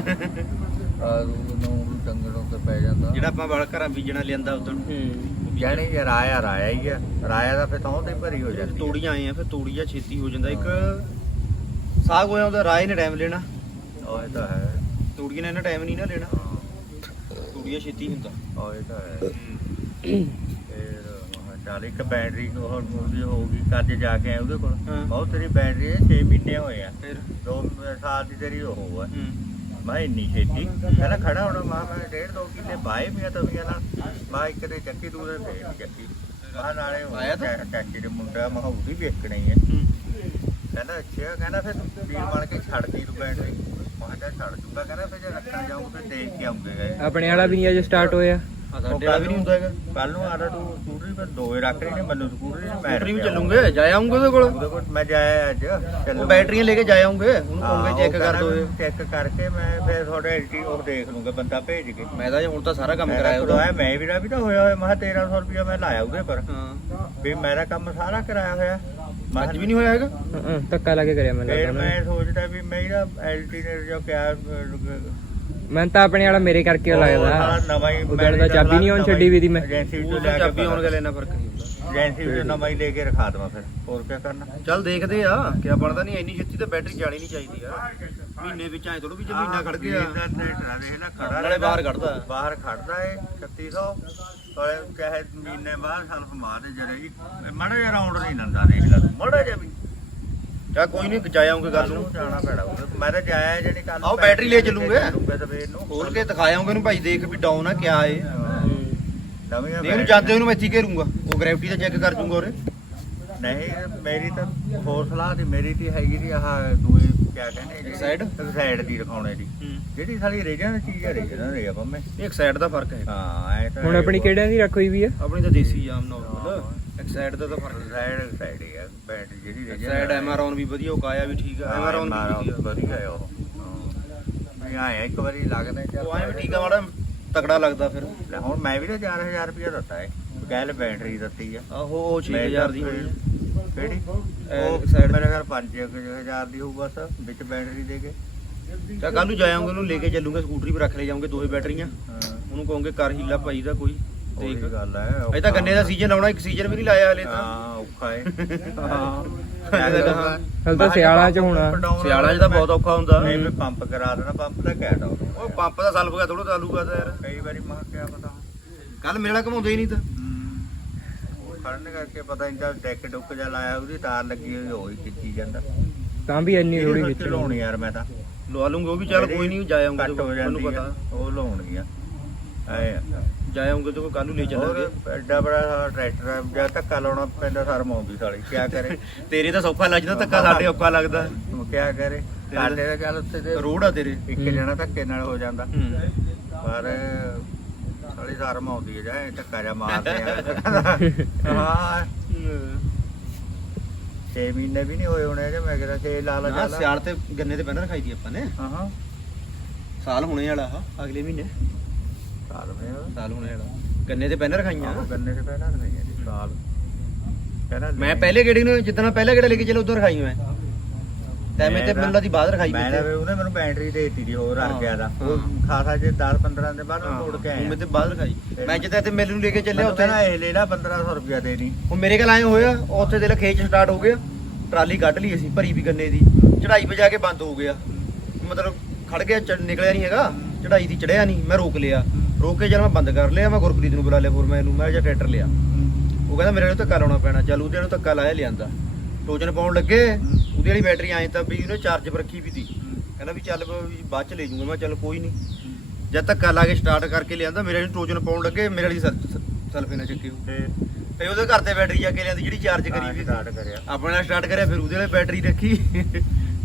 ਆ ਨੂੰ ਡੰਗੜੋਂ ਤੇ ਪੈ ਜਾਂਦਾ। ਜਿਹੜਾ ਆਪਾਂ ਵਾਲ ਘਰਾਂ ਬੀਜਣਾ ਲਿਆਂਦਾ ਉਦੋਂ। ਹੂੰ। ਜਾਣੀ ਇਹ ਰਾਇਆ ਰਾਇਆ ਹੀ ਆ। ਰਾਇਆ ਦਾ ਫਿਰ ਤਾਂ ਤੇ ਭਰੀ ਹੋ ਜਾਂਦੀ। ਤੋੜੀਆਂ ਆਏ ਆ ਫਿਰ ਤੋੜੀਆ ਛੇਤੀ ਹੋ ਜਾਂਦਾ। ਇੱਕ ਸਾਗ ਹੋਇਆ ਉਹਦਾ ਰਾਏ ਨੇ ਟਾਈਮ ਲੈਣਾ। ਉਹ ਇਹ ਤਾਂ ਹੈ। ਤੋੜੀਆਂ ਨੇ ਇਹਨਾਂ ਟਾਈਮ ਨਹੀਂ ਨਾ ਲੈਣਾ। ਹਾਂ, ਤੋੜੀਆ ਛੇਤੀ ਹੁੰਦਾ। ਉਹ ਇਹ ਤਾਂ ਹੈ। ਫਿਰ ਮੈਂ ਚੱਲ ਇੱਕ ਬੈਟਰੀ ਨੂੰ ਹੋਰ ਮੂਵੀ ਹੋਊਗੀ ਕੱਜ ਜਾ ਕੇ ਆਏ ਉਹਦੇ ਕੋਲ। ਹਾਂ। ਬਹੁਤ ਤੇਰੀ ਬੈਟਰੀ 6 ਮਹੀਨੇ ਹੋਏ ਆ। ਫਿਰ? ਦੋ ਸਾਲ ਦੀ ਤੇਰੀ ਉਹ ਆ। ਹੂੰ। ਮੈਂ ਇੰਨੀ ਛੇਤੀ? ਕਹਿੰਦਾ ਖੜਾ ਹੋਣਾ ਮਾਂ ਮੈਂ ਡੇਢ ਦੋ ਕਿੱਲੇ ਬਾਏ ਮੀਆਂ ਤਵੀਆਂ ਨਾਲ। ਮੈਂ ਇੱਕ ਦੇ ਚੱਕੀ ਦੂਰੇ ਫੇਰ ਨੀ ਚੱਕੀ। ਮਾਂ ਨਾਲੇ ਆਇਆ ਤਾਂ? ਚਾਚੀ ਦੇ ਮੁੰਡਾ ਮੈਂ ਉਹਦੀ ਵੇਖਣੀ ਹੈ ਹੂੰ। ਕਹਿੰਦਾ ਅੱਛਾ ਕਹਿੰਦਾ ਫਿਰ ਤੂੰ ਵੀਰ ਬਣ ਕੇ ਛੱਡਦੀ ਤੂੰ ਬੈਟਰੀ ਮੈਂ ਕਿਹਾ ਚੱਲ ਛੱਡ ਜੂਗਾ ਕਹਿੰਦਾ ਫਿਰ ਜੇ ਰੱਖਣ ਜਾਊਂ ਫਿਰ ਦੇਖ ਕੇ ਆਉਂਗੇ ਗਏ। ਆਪਣੇ ਵਾਲਾ ਵੀ ਨਹੀਂ ਅਜੇ ਸਟਾਰਟ ਹੋਇਆ। ਸਾਡੇ ਵਾਲਾ ਵੀ ਨਹੀਂ ਹੁੰਦਾ ਹੈਗਾ। ਕੱਲ ਨੂੰ ਆਦਾ ਤੂੰ ਸਕੂਟਰੀ ਪਰ ਦੋਏ ਰੱਖ ਰਹੀ ਨੇ ਮੈਨੂੰ ਸਕੂਟਰੀ ਨੇ ਮੈਂ ਬੈਟਰੀ ਵੀ ਰੱਖਿਆ। ਚੱਲੂਗੇ? ਜਾ ਆਉਂਗੇ ਉਹਦੇ ਕੋਲ? ਉਹਦੇ ਕੋਲ ਮੈਂ ਜਾਇਆ ਅੱਜ। ਉਹ ਬੈਟਰੀਆਂ ਲੈ ਕੇ ਜਾ ਆਉਂਗੇ ਉਹਨੂੰ ਹਾਂ, ਕਹੋਗੇ ਉਹ ਚੈੱਕ ਕਰ ਕਹਿੰਦਾ ਦਿਓ ਚੈੱਕ ਕਰਕੇ ਮੈਂ ਫਿਰ ਤੁਹਾਡੇ ਐਲਟੀ ਉਹ ਦੇਖ ਲੂੰਗਾ ਬੰਦਾ ਭੇਜ ਕੇ। ਮੈਂ ਤਾਂ ਹੁਣ ਤਾਂ ਸਾਰਾ ਕੰਮ ਮੇਰਾ ਕਰਾਇਆ ਉਹਦਾ। ਕਰਵਾਇਆ ਮੈਂ ਵੀ ਨਾ ਵੀ ਤਾਂ ਹੋਇਆ ਹੋਇਆ। ਮੈਂ ਕਿਹਾ 1300 ਰੁਪਇਆ ਮੈਂ ਲਾਇਆ ਉਹਦੇ ਪਰ। ਵੀ ਮੇਰਾ ਕੰਮ ਸਾਰਾ ਕਰਾਇਆ ਹੋਇਆ। ਮੈਂ ਅੱਜ ਵੀ ਨਹੀਂ ਹੋਇਆ ਹੈਗਾ? ਧੱਕਾ ਲਾ ਕੇ ਕਰਿਆ ਮੈਨੂੰ ਫਿਰ ਲੱਗਦਾ ਮੈਂ ਮੈਂ। ਸੋਚਦਾ ਵੀ ਮੇਰਾ ਐਲਟੀ ਨੇ ਜੋ ਕਿਹਾ ਮੈਂ ਤਾਂ ਆਪਣੇ ਵਾਲਾ ਮੇਰੇ ਕਰਕੇ ਉਹ ਲੱਗਦਾ। ਨਵਾਂ ਹੀ ਉਧਰ ਦਾ ਚਾਬੀ ਨਹੀਂ ਆਉਣ ਛੱਡੀ ਵੀ ਦੀ ਮੈਂ। ਏਜੰਸੀ ਤੋਂ ਚਾਬੀ ਆਉਣ ਗਲੇ ਇੰਨਾ ਫ਼ਰਕ ਨਹੀਂ ਹੁੰਦਾ। ਏਜੰਸੀ ਤੋਂ ਨਵਾਂ ਹੀ ਲੈ ਕੇ ਰਖਾ ਦਵਾਂ ਫਿਰ। ਹੋਰ ਕੀ ਕਰਨਾ? ਚੱਲ ਦੇਖਦੇ ਆ। ਕਿਆ ਬਣਦਾ ਨਹੀਂ ਇੰਨੀ ਛੇਤੀ ਤਾਂ ਬੈਟਰੀ ਜਾਣੀ ਨਹੀਂ ਚਾਹੀਦੀ ਯਾਰ ਮਹੀਨੇ ਵਿੱਚ ਐ ਥੋੜਾ ਵੀ ਜੇ ਮਹੀਨਾ ਖੜ ਗਿਆ। ਵੀਰ ਦਾ ਟਰੈਕਟਰ ਦੇਖ ਲੈ ਖੜਾ ਨਾਲੇ ਬਾਹਰ ਕੱਢਦਾ। ਬਾਹਰ ਖੜਦਾ ਏ 3600 ਤੋਏ ਚਾਹੇ ਮਹੀਨੇ ਬਾਅਦ ਸਲਫ ਮਾਰਦੇ ਜਰੇ ਜੀ ਮੜਾ ਜਿਹਾ ਰਾਉਂਡ ਨਹੀਂ ਲੰਦਾ ਦੇਖ ਲੈ ਮੜਾ ਜਿਹਾ ਵੀ। ਚਾ ਕੋਈ ਨਹੀਂ ਜਾ ਆਉਂਗੇ ਗੱਲ ਨੂੰ। ਜਾਣਾ ਪੈਣਾ ਉਹਦੇ। ਮੈਂ ਤਾਂ ਜਾਇਆ ਜਿਹੜੀ ਕੱਲ ਆਓ ਬੈਟਰੀ ਲੈ ਚੱਲੂਗੇ। ਸਵੇਰ ਨੂੰ। ਖੋਲ ਕੇ ਦਿਖਾ ਆਉਂਗੇ ਉਹਨੂੰ ਭਾਈ ਦੇਖ ਵੀ ਡਾਊਨ ਆ ਕਿਆ ਏ। ਨਵੀਆਂ ਨਹੀਂ ਉਹਨੂੰ ਜਾਂਦੇ ਉਹਨੂੰ ਮੈਂ ਇੱਥੇ ਘੇਰੂੰਗਾ। ਉਹ ਗ੍ਰੈਵਿਟੀ ਦਾ ਚੈੱਕ ਕਰ ਜੂੰਗਾ ਉਹਰੇ ਨਹੀਂ ਮੇਰੀ ਤਾਂ ਹੋਰ ਸਲਾਹ ਦੀ ਮੇਰੀ ਤੇ ਹੈਗੀ ਦੀ ਆਹ ਦੂਈ ਕਿਆ ਕਹਿੰਦੇ Side? ਸਾਈਡ ਦੀ ਰਖਾਉਣੇ ਦੀ। ਜਿਹੜੀ ਸਾਲੀ ਰੇਜਨ ਚੀਜ਼ ਹੈ ਰੇਜਨ ਰੇ ਆਪਾਂ ਮੈਂ ਇੱਕ ਸਾਈਡ ਦਾ ਫ਼ਰਕ ਹੈ। ਹਾਂ ਐ ਤਾਂ ਹੁਣ ਆਪਣੀ ਕਿਹੜਿਆਂ ਦੀ ਰੱਖ ਹੋਈ ਵੀ ਆ? ਆਪਣੀ ਤਾਂ ਦੇਸੀ ਆਮ ਨਾਰਮਲ। ਸਾਈਡ ਦਾ ਤਾਂ ਫ਼ਰਕ ਸਾਈਡ ਸਾਈਡ ਹੀ ਹੈ ਬੈਟਰੀ ਜਿਹੜੀ ਰੇਜਨ ਸਾਈਡ ਐਮਆਰਓਨ ਵੀ ਵਧੀਆ ਉਹ ਕਾਇਆ ਵੀ ਠੀਕ ਆ। ਐਮਆਰਓਨ ਵੀ ਵਧੀਆ। ਹੈ ਉਹ। ਮੈਂ ਆਇਆ ਇੱਕ ਵਾਰੀ ਲੱਗਦਾ ਚੱਲ ਉਹ ਠੀਕ ਆ ਮਾੜਾ ਤਕੜਾ ਲੱਗਦਾ ਫਿਰ। ਲੈ ਹੁਣ ਮੈਂ ਵੀ ਤਾਂ 4000 ਰੁਪਏ ਦਿੱਤਾ ਹੈ ਕਹਿਲ ਬੈਟਰੀ ਦਿੱਤੀ ਆ। ਆਹੋ ਉਹ 6000 ਦੀ ਕਿਹੜੀ? ਉਹ side- ਮੇਰੇ ਘਰ 5000 ਦੀ ਹੋਊ ਬਸ ਵਿੱਚ ਬੈਟਰੀ ਦੇ ਕੇ। ਚਾ ਕੱਲ ਨੂੰ ਜਾਵਾਂਗੇ ਉਹਨੂੰ ਲੈ ਕੇ ਚੱਲੂਗੇ ਸਕੂਟਰੀ 'ਤੇ ਰੱਖ ਲੈ ਜਾਵਾਂਗੇ ਦੋਹੇ ਬੈਟਰੀਆਂ ਉਹਨੂੰ ਕਹੋਗੇ ਕਰ ਹੀਲਾ ਭਾਈ ਦਾ ਕੋਈ। ਉਹੀ ਦੇਖ ਗੱਲ ਹੈ ਅਜੇ ਤਾਂ ਗੰਨੇ ਦਾ ਸੀਜ਼ਨ ਆਉਣਾ ਇੱਕ ਸੀਜ਼ਨ ਵੀ ਨਹੀਂ ਲਾਇਆ ਹਲੇ ਤਾਂ। ਹਾਂ ਔਖਾ ਹੈ। ਹਾਂ। ਹਲ ਤਾਂ ਸਿਆਲਾਂ ਚ ਹੋਣਾ। ਸਿਆਲਾਂ 'ਚ ਤਾਂ ਬਹੁਤ ਔਖਾ ਹੁੰਦਾ। ਨਹੀਂ ਮੈਂ ਪੰਪ ਕਰਾ ਦੇਣਾ ਪੰਪ ਦਾ ਕਹਿ ਡਾ ਉਹ ਪੰਪ ਦਾ ਸਲਫ ਗਿਆ ਥੋੜਾ ਚਾਲੂਗਾ ਤਾਂ ਯਾਰ। ਕਈ ਵਾਰੀ ਮੈਂ ਕਿਹਾ ਪਤਾ। ਕੱਲ ਮੇਰਾ ਘਮਾਉਂਦੇ ਹੀ ਨਹੀਂ ਤਾਂ। ਉਹ ਖੜਨ ਕਰਕੇ ਪਤਾ ਤਾਂ ਡੈਕ ਡੁੱਕ ਜਾ ਲਾਇਆ ਉਹਦੀ ਤਾਰ ਲੱਗੀ ਹੋਈ ਹੋਈ ਖਿੱਚੀ ਜਾਂਦਾ। ਤਾਂ ਵੀ ਇੰਨੀ ਥੋੜੀ ਵਿੱਚ ਲਾਉਣੀ ਯਾਰ ਮੈਂ ਤਾਂ। ਲਵਾ ਲੂੰਗੇ ਉਹ ਵੀ ਚੱਲ ਕੋਈ ਨਹੀਂ ਜਾ ਆਉਂਗੇ ਕੱਟ ਹੋ ਮੈਨੂੰ ਜਾਂਦੀ ਪਤਾ। ਆ, ਉਹ ਲਾਉਣਗੀਆਂ ਐ ਆ। ਜਾਇਆਉਂਗੇ ਤੇ ਕੱਲ ਨੂੰ ਲੈ ਚੱਲਾਂਗੇ। ਹੋਰ ਐਡਾ ਬੜਾ ਟਰੈਕਟਰ ਹੈ ਜਾਂ ਧੱਕਾ ਲਾਉਣਾ ਪੈਂਦਾ ਸ਼ਰਮ ਆਉਂਦੀ ਸਾਲੀ ਕੀ ਕਰੇ? ਤੇਰੇ ਤਾਂ ਸੌਖਾ ਲੱਜਦਾ ਧੱਕਾ ਸਾਡੇ ਔਖਾ ਲੱਗਦਾ। ਕੀ ਕਰੇ? ਸਾਡੇ ਦਾ ਚੱਲ ਉੱਥੇ ਤੇ ਰੋਡ ਆ ਤੇਰੇ। ਇੱਕ। ਜਣਾ ਧੱਕੇ ਨਾਲ ਹੋ ਜਾਂਦਾ। ਪਰ ਸਾਲੀ ਸ਼ਰਮ ਆਉਂਦੀ ਹੈ ਜਾਂ ਧੱਕਾ ਜਾ ਮਾਰਦੇ ਆ। ਹਾਂ। 6 ਮਹੀਨੇ ਵੀ ਨਹੀਂ ਹੋਏ ਹੋਣੇ ਜੇ ਮੈਂ ਕਹਿੰਦਾ 6 ਲਾ ਲਾ ਨਾ ਚੱਲ। ਸਿਆਲ ਤੇ ਗੰਨੇ ਤੇ ਪੈਨਰ ਖਾਈ ਦੀ ਆਪਾਂ ਨੇ। ਹਾਂ। ਹਾਂ ਸਾਲ ਹੋਣੇ ਵਾਲਾ ਆ ਅਗਲੇ ਮਹੀਨੇ। ਸਾਲ ਮੈਂ ਸਾਲ ਹੋਣੇ ਵਾਲਾ ਗੰਨੇ ਤੇ ਪੈਨਰ ਖਾਈਆਂ ਆਹ ਗੰਨੇ ਤੇ ਪਹਿਲਾਂ ਨਹੀਂ ਹੈ ਜੀ, ਸਾਲ। ਕਹਿੰਦਾ ਮੈਂ ਪਹਿਲੇ ਗੇੜੇ ਨੂੰ ਜਿੱਦਣਾ ਪਹਿਲਾ ਗੇੜਾ ਲੈ ਕੇ ਚਲੋ ਉਧਰ ਖਾਈ ਮੈਂ। ਤੈਵੇਂ ਤੇ ਮੈਂ ਮੈਨੂੰ ਦੀ ਬਾਅਦ ਰਖਾਈ ਮੈਂ ਉਹਨੇ ਮੈਨੂੰ ਬੈਟਰੀ ਦੇ ਦਿੱਤੀ ਦੀ ਹੋਰ ਹਾਂ, ਗਿਆ ਦਾ। ਉਹ ਖਾਸਾ ਜੇ 10 15 ਦੇ ਬਾਅਦ ਮੁੜ ਕੇ ਆਇਆ। ਮੈਂ ਤੇ ਬਾਅਦ ਰਖਾਈ। ਮੈਂ ਜਿੱਦਾਂ ਤੇ ਮੇਲੇ ਨੂੰ ਲੈ ਕੇ ਮੈਨੂੰ ਉੱਥੇ ਕਹਿੰਦਾ ਇਹ ਲੈ ਲੈ 1500 ਰੁਪਇਆ ਦੇ ਦੀ। ਉਹ ਮੇਰੇ ਕੋਲ ਆਏ ਹੋਇਆ ਉੱਥੇ ਦੇ ਖੇਚ ਸਟਾਰਟ ਹੋ ਗਿਆ। ਟਰਾਲੀ ਕੱਢ ਲਈ ਅਸੀਂ ਭਰੀ ਵੀ ਗੰਨੇ ਦੀ। ਚੜਾਈ 'ਤੇ ਜਾ ਕੇ ਬੰਦ ਹੋ ਗਿਆ। ਮਤਲਬ ਖੜ ਗਿਆ ਨਿਕਲਿਆ ਨਹੀਂ ਹੈਗਾ। ਚੜਾਈ ਦੀ ਚੜਿਆ ਨਹੀਂ ਮੈਂ ਰੋਕ ਲਿਆ। ਰੋਕ ਕੇ ਜਦ ਮੈਂ ਬੰਦ ਕਰ ਲਿਆ ਮੈਂ ਗੁਰਪ੍ਰੀਤ ਨੂੰ ਬੁਲਾ ਲਿਆ ਫੋਰਮੈਨ ਨੂੰ ਮੈਂ ਜਾਂ ਟਰੈਕਟਰ ਲਿਆ। ਉਹ ਕਹਿੰਦਾ ਮੇਰੇ ਨੂੰ ਧੱਕਾ ਲਾਉਣਾ ਪੈਣਾ ਚੱਲ ਉਹਦੇ ਨੂੰ ਧੱਕਾ ਲਾਇਆ ਲਿਆਂਦਾ। ਟੋਜਨ ਪਾਉਣ ਲੱਗੇ ਉਹਦੀ ਵਾਲੀ ਬੈਟਰੀ ਆਏ ਤਾਂ ਵੀ ਉਹਨੇ ਚਾਰਜ ਪਰ ਰੱਖੀ ਵੀ ਤੀ। ਕਹਿੰਦਾ ਵੀ ਚੱਲ ਬਾਅਦ ਚ ਲੈ ਜਾਊਂਗਾ ਮੈਂ ਚੱਲ ਕੋਈ ਨਹੀਂ ਜਦ ਧੱਕਾ ਲਾ ਕੇ ਸਟਾਰਟ ਕਰਕੇ ਲਿਆਂਦਾ ਮੇਰੇ ਨੂੰ ਟੋਜਨ ਪਾਉਣ ਲੱਗੇ ਮੇਰੇ ਵਾਲੀ ਸਲਫੇ ਨਾਲ ਚੱਕੀ ਤੇ ਉਹਦੇ ਘਰ ਤੇ ਬੈਟਰੀ ਜਾ ਕੇ ਲਿਆਂਦੀ ਜਿਹੜੀ ਚਾਰਜ ਕਰੀ ਵੀ ਸਟਾਰਟ ਕਰਿਆ। ਆਪਣੇ ਨਾਲ ਸਟਾਰਟ ਕਰਿਆ ਫਿਰ ਉਹਦੇ ਵਾਲੀ ਬੈਟਰੀ ਰੱਖੀ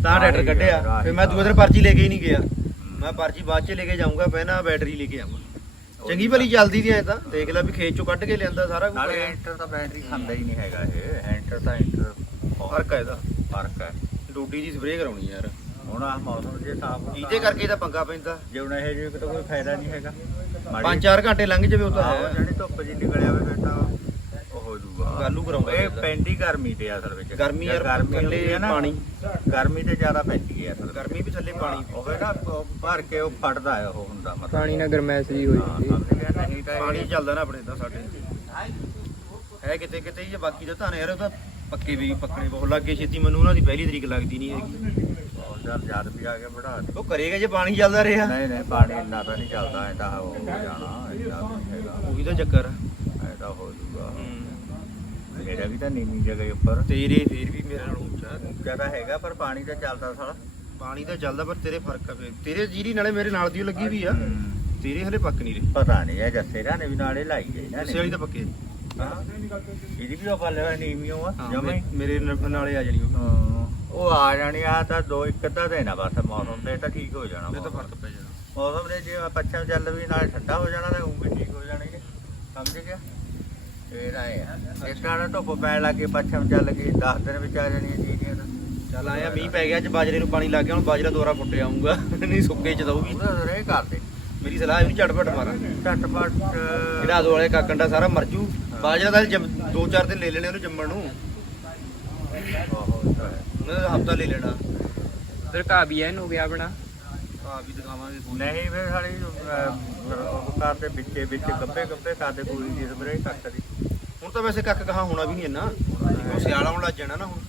ਤਾਂ ਟਰੈਕਟਰ ਕੱਢਿਆ। ਫਿਰ ਮੈਂ ਦੂਏ ਦਿਨ ਪਰਚੀ ਲੈ ਕੇ ਹੀ ਨਹੀਂ ਗਿਆ। ਮੈਂ ਪਰਚੀ ਬਾਅਦ ਚ ਲੈ ਕੇ ਜਾਊਂਗਾ ਪਹਿਲਾਂ ਬੈਟਰੀ ਲੈ ਕੇ ਆਵਾਂ। ਚੰਗੀ ਭਲੀ ਚੱਲਦੀ ਦੀ ਐ ਤਾਂ। ਦੇਖ ਲੈ ਵੀ ਖੇਤ ਚੋਂ ਕੱਢ ਕੇ ਲਿਆਂਦਾ ਸਾਰਾ ਕੁਝ ਨਾਲੇ ਐਂਟਰ ਤਾਂ ਬੈਟਰੀ ਖਾਂਦਾ ਹੀ ਨਹੀਂ ਹੈਗਾ ਇਹ। ਐਂਟਰ ਤਾਂ ਐਂਟਰ ਫ਼ਰਕ ਹੈ ਇਹਦਾ। ਫ਼ਰਕ ਹੈ। ਡੂਡੀ ਦੀ ਸਪਰੇਅ ਕਰਾਉਣੀ ਯਾਰ। ਹੁਣ ਆ ਮੌਸਮ ਜੇ ਸਾਫ਼ ਇਹਦੇ ਕਰਕੇ ਤਾਂ ਪੰਗਾ ਪੈਂਦਾ। ਜੇ ਹੁਣ ਇਹ ਜੇ ਕੋਈ ਫਾਇਦਾ ਨਹੀਂ ਹੈਗਾ। ਪੰਜ ਚਾਰ ਘੰਟੇ ਲੰਘ ਜਾਵੇ ਉਹ ਤਾਂ। ਹੈ ਜਿਹੜੀ ਧੁੱਪ ਜੀ ਨਿਕਲਿਆ ਹੋਵੇ ਫਿਰ ਤਾਂ ਗਾਲੂ ਕਰਾਉਂਦਾ ਇਹ। ਪੈਂਦੀ ਗਰਮੀ ਤੇ ਆ ਅਸਲ ਵਿੱਚ। ਗਰਮੀ ਯਾਰ ਗਰਮੀ ਥੱਲੇ ਹੁੰਦੀ ਹੈ ਨਾ। ਪਾਣੀ। ਗਰਮੀ ਤੇ ਜ਼ਿਆਦਾ ਪੈਂਦੀ ਹੈ ਅਸਲ ਗਰਮੀ ਵੀ ਥੱਲੇ ਪਾਣੀ ਹੋਵੇ ਨਾ ਭਰ ਕੇ ਉਹ ਫਟਦਾ ਹੈ ਉਹ ਹੁੰਦਾ ਮਤਲਬ। ਪਾਣੀ ਨਾਲ ਗਰਮੈਸ਼ ਜੀ ਹੋਈ ਹਾਂ, ਜਾਂਦੀ ਸਮਝ ਗਿਆ ਨਹੀਂ ਤਾਂ ਪਾਣੀ ਇਹ- ਚੱਲਦਾ ਨਾ ਆਪਣੇ ਤਾਂ ਸਾਡੇ। ਹੈ ਕਿਤੇ ਕਿਤੇ ਹੀ ਬਾਕੀ ਤਾਂ ਧਾਨ ਯਾਰ ਉਹ ਤਾਂ ਪੱਕੇ ਵੀ ਪੱਕਣੇ ਬਹੁਤ। ਲੱਗੇ ਛੇਤੀ ਮੈਨੂੰ ਉਹਨਾਂ ਦੀ ਪਹਿਲੀ ਤਰੀਕ ਲੱਗਦੀ ਨਹੀਂ ਹੈਗੀ। ਜ਼ਿਆਦਾ ਜਦ ਵੀ ਆ ਕੇ ਬੜਾ ਉਹ ਕਰੇਗਾ ਜੇ ਪਾਣੀ ਚੱਲਦਾ ਰਿਹਾ। ਨਹੀਂ ਨਹੀਂ ਪਾਣੀ ਇੰਨਾ ਤਾਂ ਨਹੀਂ ਚੱਲਦਾ ਐ ਤਾਂ ਹੋ ਜਾਣਾ ਹੈਗਾ। ਉਹੀ ਤਾਂ ਚੱਕਰ। ਮੇਰਾ ਵੀ ਤਾਂ ਨੀਵੀਂ ਜਗ੍ਹਾ ਉੱਪਰ। ਤੇਰੇ ਫੇਰ ਵੀ ਮੇਰੇ ਨਾਲ ਉੱਚਾ। ਜ਼ਿਆਦਾ ਹੈਗਾ ਪਰ ਪਾਣੀ ਤਾਂ ਚੱਲਦਾ ਸਾਲਾ। ਪਾਣੀ ਤਾਂ ਚੱਲਦਾ ਪਰ ਤੇਰੇ ਫ਼ਰਕ ਆ ਫੇਰ। ਤੇਰੇ ਜੀਰੀ ਨਾਲੇ ਮੇਰੇ ਨਾਲ ਦੀ ਓ ਲੱਗੀ ਵੀ ਆ। ਤੇਰੇ ਹਲੇ ਪੱਕ ਨਹੀਂ ਰਹੀ। ਪਤਾ ਨਹੀਂ ਇਹ ਜੱਸੇ ਰਾਂ ਨੇ ਵੀ ਨਾਲੇ ਲਾਈ ਗਈ ਨਾ। ਉਸੇ ਵਾਲੀ ਤਾਂ ਪੱਕੇ ਹਾਂ। ਇਹਦੀ ਵੀ ਉਹ ਪੱਲੇ ਹੋਇਆ ਨੀਵੀਂ ਆ ਹਾਂ, ਜਮੇ। ਮੇਰੇ ਨਾਲ- ਨਾਲੇ ਆ ਜਾਣੀ ਉਹ। ਹਾਂ, ਉਹ ਆ ਜਾਣੀ ਆ ਤਾਂ ਦੋ ਇੱਕ ਅੱਧਾ ਦਿਨ ਆ ਬਸ ਮੌਸਮ ਤੇ ਤਾਂ ਠੀਕ ਹੋ ਜਾਣਾ ਇਹ ਤਾਂ ਮੌਸਮ। ਫ਼ਰਕ ਪੈ ਜਾਣਾ। ਮੌਸਮ ਦੇ ਜੇ ਪੱਛਮ ਚੱਲ ਵੀ ਨਾਲੇ ਠੰਡਾ ਹੋ ਜਾਣਾ ਤੇ ਉਹ ਵੀ ਠੀਕ ਹੋ ਜਾਣਗੇ। ਸਮਝ ਗਿਆ? ਫੇਰ ਆਏ ਇਸ ਤਰ੍ਹਾਂ ਧੁੱਪ ਪੈਣ ਲੱਗੇ ਪੱਛਮ ਚੱਲ ਗਈ 10 ਦਿਨ ਵਿੱਚ ਆ ਜਾਣੀਆਂ ਚੀਜ਼ਾਂ ਤਾਂ ਚੱਲ ਆਇਆ ਮੀਂਹ ਪੈ ਗਿਆ ਅੱਜ ਬਾਜਰੇ ਨੂੰ ਪਾਣੀ ਲੱਗ ਗਿਆ ਹੁਣ ਬਾਜਰਾ ਦੁਬਾਰਾ ਪੁੱਟ ਆਉਂਗਾ ਨਹੀਂ ਸੁੱਕੇ ਚ ਦਊਗੀ। ਉਹਦਾ ਰੇ ਕਰਦੇ ਮੇਰੀ ਸਲਾਹ ਇਹ ਵੀ ਝਟਪਟ ਮਾਰਾਂ। ਝਟਪਟ ਜਿਹੜਾ ਆਦੋ ਵਾਲੇ ਕਾਕੰਡਾ ਸਾਰਾ ਮਰ ਜੂ। ਬਾਜਰਾ ਦਾ ਦੋ ਚਾਰ ਦਿਨ ਲੈ ਲੈਣੇ ਉਹਨੂੰ ਜੰਮਣ ਨੂੰ। ਉਹਨੇ ਹਫਤਾ ਲੈ ਲੈਣਾ। ਫਿਰ ਘਾ ਵੀ ਐਨ ਹੋ ਗਿਆ ਆਪਣਾ ਆ ਵੀ ਦਿਖਾਵਾਂਗੇ ਨਹੀਂ ਫਿਰ ਸਾਡੀ ਕਾਰ ਦੇ ਵਿੱਚੇ ਵਿੱਚ ਗੱਬੇ ਗੱਬੇ ਕਰਦੇ ਕੋਈ ਨਹੀਂ ਸਪਰੇ ਕੱਟਦੀ ਹੁਣ ਤਾਂ ਵੈਸੇ ਕੱਕ ਕਹਾ ਹੋਣਾ ਵੀ ਨਹੀਂ ਇੰਨਾ। ਉਹ ਸਿਆਲ ਆਉਣ ਲੱਗ ਜਾਣਾ ਨਾ ਹੁਣ।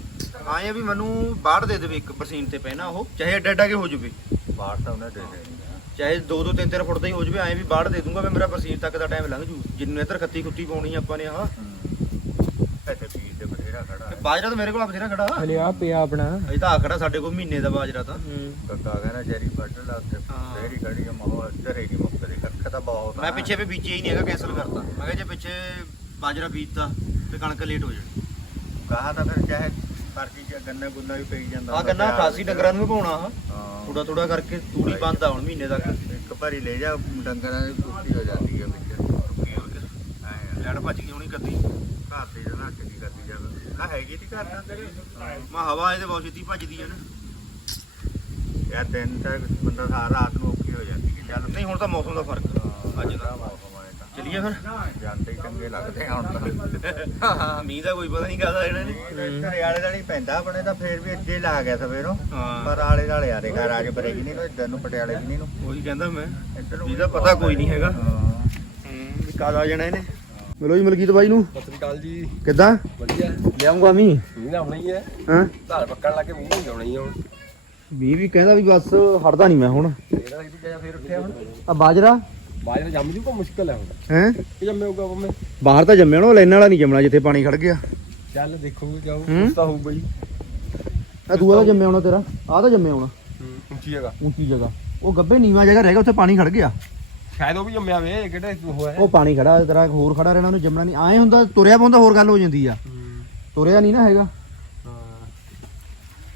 ਆਏ ਆ ਵੀ ਮੈਨੂੰ ਬਾੜ ਦੇ ਦੇਵੇ ਇੱਕ ਪਰਸੀਨ ਤੇ ਪੈਣਾ ਉਹ ਚਾਹੇ ਅੱਡਾ ਅੱਡਾ ਕੇ ਹੋ ਜਾਵੇ। ਬਾਹਰ ਤਾਂ ਉਹਨੇ ਦੇ। ਚਾਹੇ 2 2 3 3 ਫੁੱਟ ਦਾ ਹੀ ਹੋ ਜਾਵੇ ਐਂ ਵੀ ਬਾੜ ਦੇ ਦੂੰਗਾ ਮੈਂ ਮੇਰਾ ਪਰਸੀਨ ਤੱਕ ਦਾ ਟਾਈਮ ਲੰਘ ਜੂ। ਜਿੰਨੇ ਇੱਧਰ ਖੱਤੀ ਖੁੱਤੀ ਪਾਉਣੀ ਆਪਾਂ ਨੇ ਆਹ। ਇੱਥੇ ਪੀਰ ਤੇ ਬਥੇਰਾ ਖੜਾ ਬਾਜਰਾ ਤਾਂ ਮੇਰੇ ਕੋਲ ਬਥੇਰਾ ਖੜਾ। ਹਲੇ ਆ ਪਿਆ ਆਪਣਾ। ਅਜੇ ਤਾਂ ਆ ਖੜਾ ਸਾਡੇ ਕੋਲ ਮਹੀਨੇ ਦਾ ਬਾਜਰਾ ਤਾਂ। ਹੂੰ। ਕੱਕਾ ਕਹਿੰਦਾ ਜਰੀ ਵੱਢ ਲਾ ਤੇ ਹਾਂ। ਖੜੀ ਆ ਮਾਹੌਲ ਤੇਰੇ ਦੀ ਮੁਕਤਰੀ ਕੱਖ ਤਾਂ ਬਹੁਤ ਆ। ਮੈਂ ਪਿੱਛੇ ਵੀ ਬੀਜਿਆ ਹੀ ਨਹੀਂ ਹੈਗਾ ਕੈਨਸਲ ਕਰਤਾ। ਮੈਂ ਕਿਹਾ ਜੇ ਪਿੱਛੇ ਬਾਜਰਾ ਬੀਜਤਾ ਤੇ ਕਣਕ ਲੇਟ ਹੋ ਜਾਣੀ। ਕਹਾ ਤਾਂ ਫਿਰ ਚਾਹੇ ਪਰਚੀ ਚ ਗੰਨਾ ਗੁੰਨਾ ਵੀ ਪਈ ਜਾਂਦਾ ਆ ਗੰਨਾ 88 ਡੰਗਰਾਂ ਨੂੰ ਪਾਉਣਾ ਆ ਹਾਂ। ਥੋੜਾ ਥੋੜਾ ਕਰਕੇ ਤੂੜੀ ਬੰਦ ਹੁਣ ਮਹੀਨੇ ਤੱਕ। ਇੱਕ ਭਰੀ ਲੈ ਜਾ ਡੰਗਰਾਂ ਦੀ ਕੁੱਤੀ ਹੋ ਜਾਂਦੀ ਹੈ ਵਿੱਚ ਐਂ ਲੈਣ ਭੱਜ ਗਈ ਹੋਣੀ ਕੱਦੀ ਘਰ ਦੀ ਜਨਾ ਕੀ ਕਰਦੀ ਜਾਂਦਾ ਨਾ ਹੈਗੀ ਤੀ ਘਰ ਤਾਂ ਤੇਰੇ। ਮਾ ਹਵਾ ਇਹਦੇ ਬਹੁਤ ਛੇਤੀ ਭੱਜਦੀ ਆ ਨਾ। ਯਾਰ ਦਿਨ ਤੱਕ ਬੰਦਾ ਸਾਰਾ ਰਾਤ ਨੂੰ ਔਖੀ ਹੋ ਜਾਂਦੀ ਹੈ ਚੱਲ ਨਹੀਂ ਹੁਣ ਤਾਂ ਮੌਸਮ ਦਾ ਫ਼ਰਕ ਆ। ਅੱਜ ਦਾ। ਤਾਂ ਚਲਿਏ ਫਿਰ। ਜਾਂਦੇ ਹੀ ਚੰਗੇ ਲੱਗਦੇ ਆ ਹੁਣ ਤਾਂ। ਹਾਂ ਮੀਂਹ ਦਾ ਕੋਈ ਪਤਾ ਨਹੀਂ ਕਹਦਾ ਇਹਨਾਂ। ਨੇ ਘਰੇ ਆਲੇ ਦਾ ਨਹੀਂ ਪੈਂਦਾ ਆਪਣੇ ਤਾਂ ਫੇਰ ਵੀ ਅੱਗੇ ਲਾ ਗਿਆ ਸਵੇਰੋਂ। ਹਾਂ। ਪਰ ਆਲੇ ਨਾਲੇ ਆ ਦੇ ਘਰ ਅੱਜ ਬਰੇਗੀ ਨਹੀਂ ਨੂੰ ਇੱਧਰ ਨੂੰ ਪਟਿਆਲੇ ਵੀ ਨਹੀਂ ਨੂੰ। ਉਹੀ ਕਹਿੰਦਾ ਮੈਂ। ਇੱਧਰ ਨੂੰ ਇਹਦਾ ਪਤਾ ਕੋਈ ਨਹੀਂ ਹੈਗਾ। ਹਾਂ। ਵੀ ਕਦ ਆ ਜਾਣਾ ਇਹਨੇ। ਮਿਲੋ ਜੀ ਮਲਕੀਤ ਬਾਈ ਨੂੰ। ਸਤਿ ਸ੍ਰੀ ਅਕਾਲ ਜੀ। ਕਿੱਦਾਂ? ਵਧੀਆ। ਲਿਆਉਂਗਾ ਮੀ ਮੀਂਹ ਤਾਂ ਆਉਣਾ ਹੀ ਹੈ। ਹਾਂ? ਧਾਰ ਪੱਕਣ ਲੱਗੇ ਮੀਂਹ ਨਹੀਂ ਆਉਣਾ ਹੀ ਹੁਣ। ਵੀ ਵੀ ਕਹਿੰਦਾ ਵੀ ਬਸ ਹਟਦਾ ਨਹੀਂ ਮੈਂ ਹੁਣ। ਇਹਦਾ ਇੱਕ ਗਿਆ ਫੇਰ ਉੱਠਿਆ ਹੁਣ। ਆ ਬਾਜਰਾ? ਬਾਅਦ ਵਿੱਚ ਜੰਮ ਜੂਗਾ ਮੁਸ਼ਕਲ ਹੈ ਹੁਣ। ਹੈ? ਕਿ ਜੰਮੇਗਾ ਬੰਮੇ? ਬਾਹਰ ਤਾਂ ਜੰਮਿਆ ਨਾ ਉਹ ਲੈਣ ਵਾਲਾ ਨਹੀਂ ਜੰਮਣਾ ਜਿੱਥੇ ਪਾਣੀ ਖੜ ਗਿਆ। ਚੱਲ ਦੇਖੋ ਜਾਓ ਹੂੰ? ਕੁਛ ਤਾਂ ਹੋਊਗਾ ਹੀ ਆ ਦੂਆ ਤਾਂ ਜੰਮਿਆ ਹੋਣਾ ਤੇਰਾ ਆ ਤਾਂ ਜੰਮਿਆ ਹੋਣਾ। ਹੂੰ ਉੱਚੀ ਜਗ੍ਹਾ। ਉੱਚੀ ਜਗ੍ਹਾ। ਉਹ ਗੱਬੇ ਨੀਵਾ ਜਗ੍ਹਾ ਰਹਿ ਗਿਆ ਉੱਥੇ ਪਾਣੀ ਖੜ ਗਿਆ। ਸ਼ਾਇਦ ਉਹ ਵੀ ਜੰਮਿਆ ਵੇ ਕਿਹੜੇ ਹੋਇਆ ਉਹ ਪਾਣੀ ਖੜਾ ਤੇਰਾ ਹੋਰ ਖੜਾ ਰਹਿਣਾ ਉਹਨੂੰ ਜੰਮਣਾ ਨਹੀਂ। ਆਏ ਹੁੰਦਾ ਤੁਰਿਆ ਪਾਉਂਦਾ ਹੋਰ ਗੱਲ ਹੋ ਜਾਂਦੀ ਆ। ਤੁਰਿਆ ਨਹੀਂ ਨਾ ਹੈਗਾ।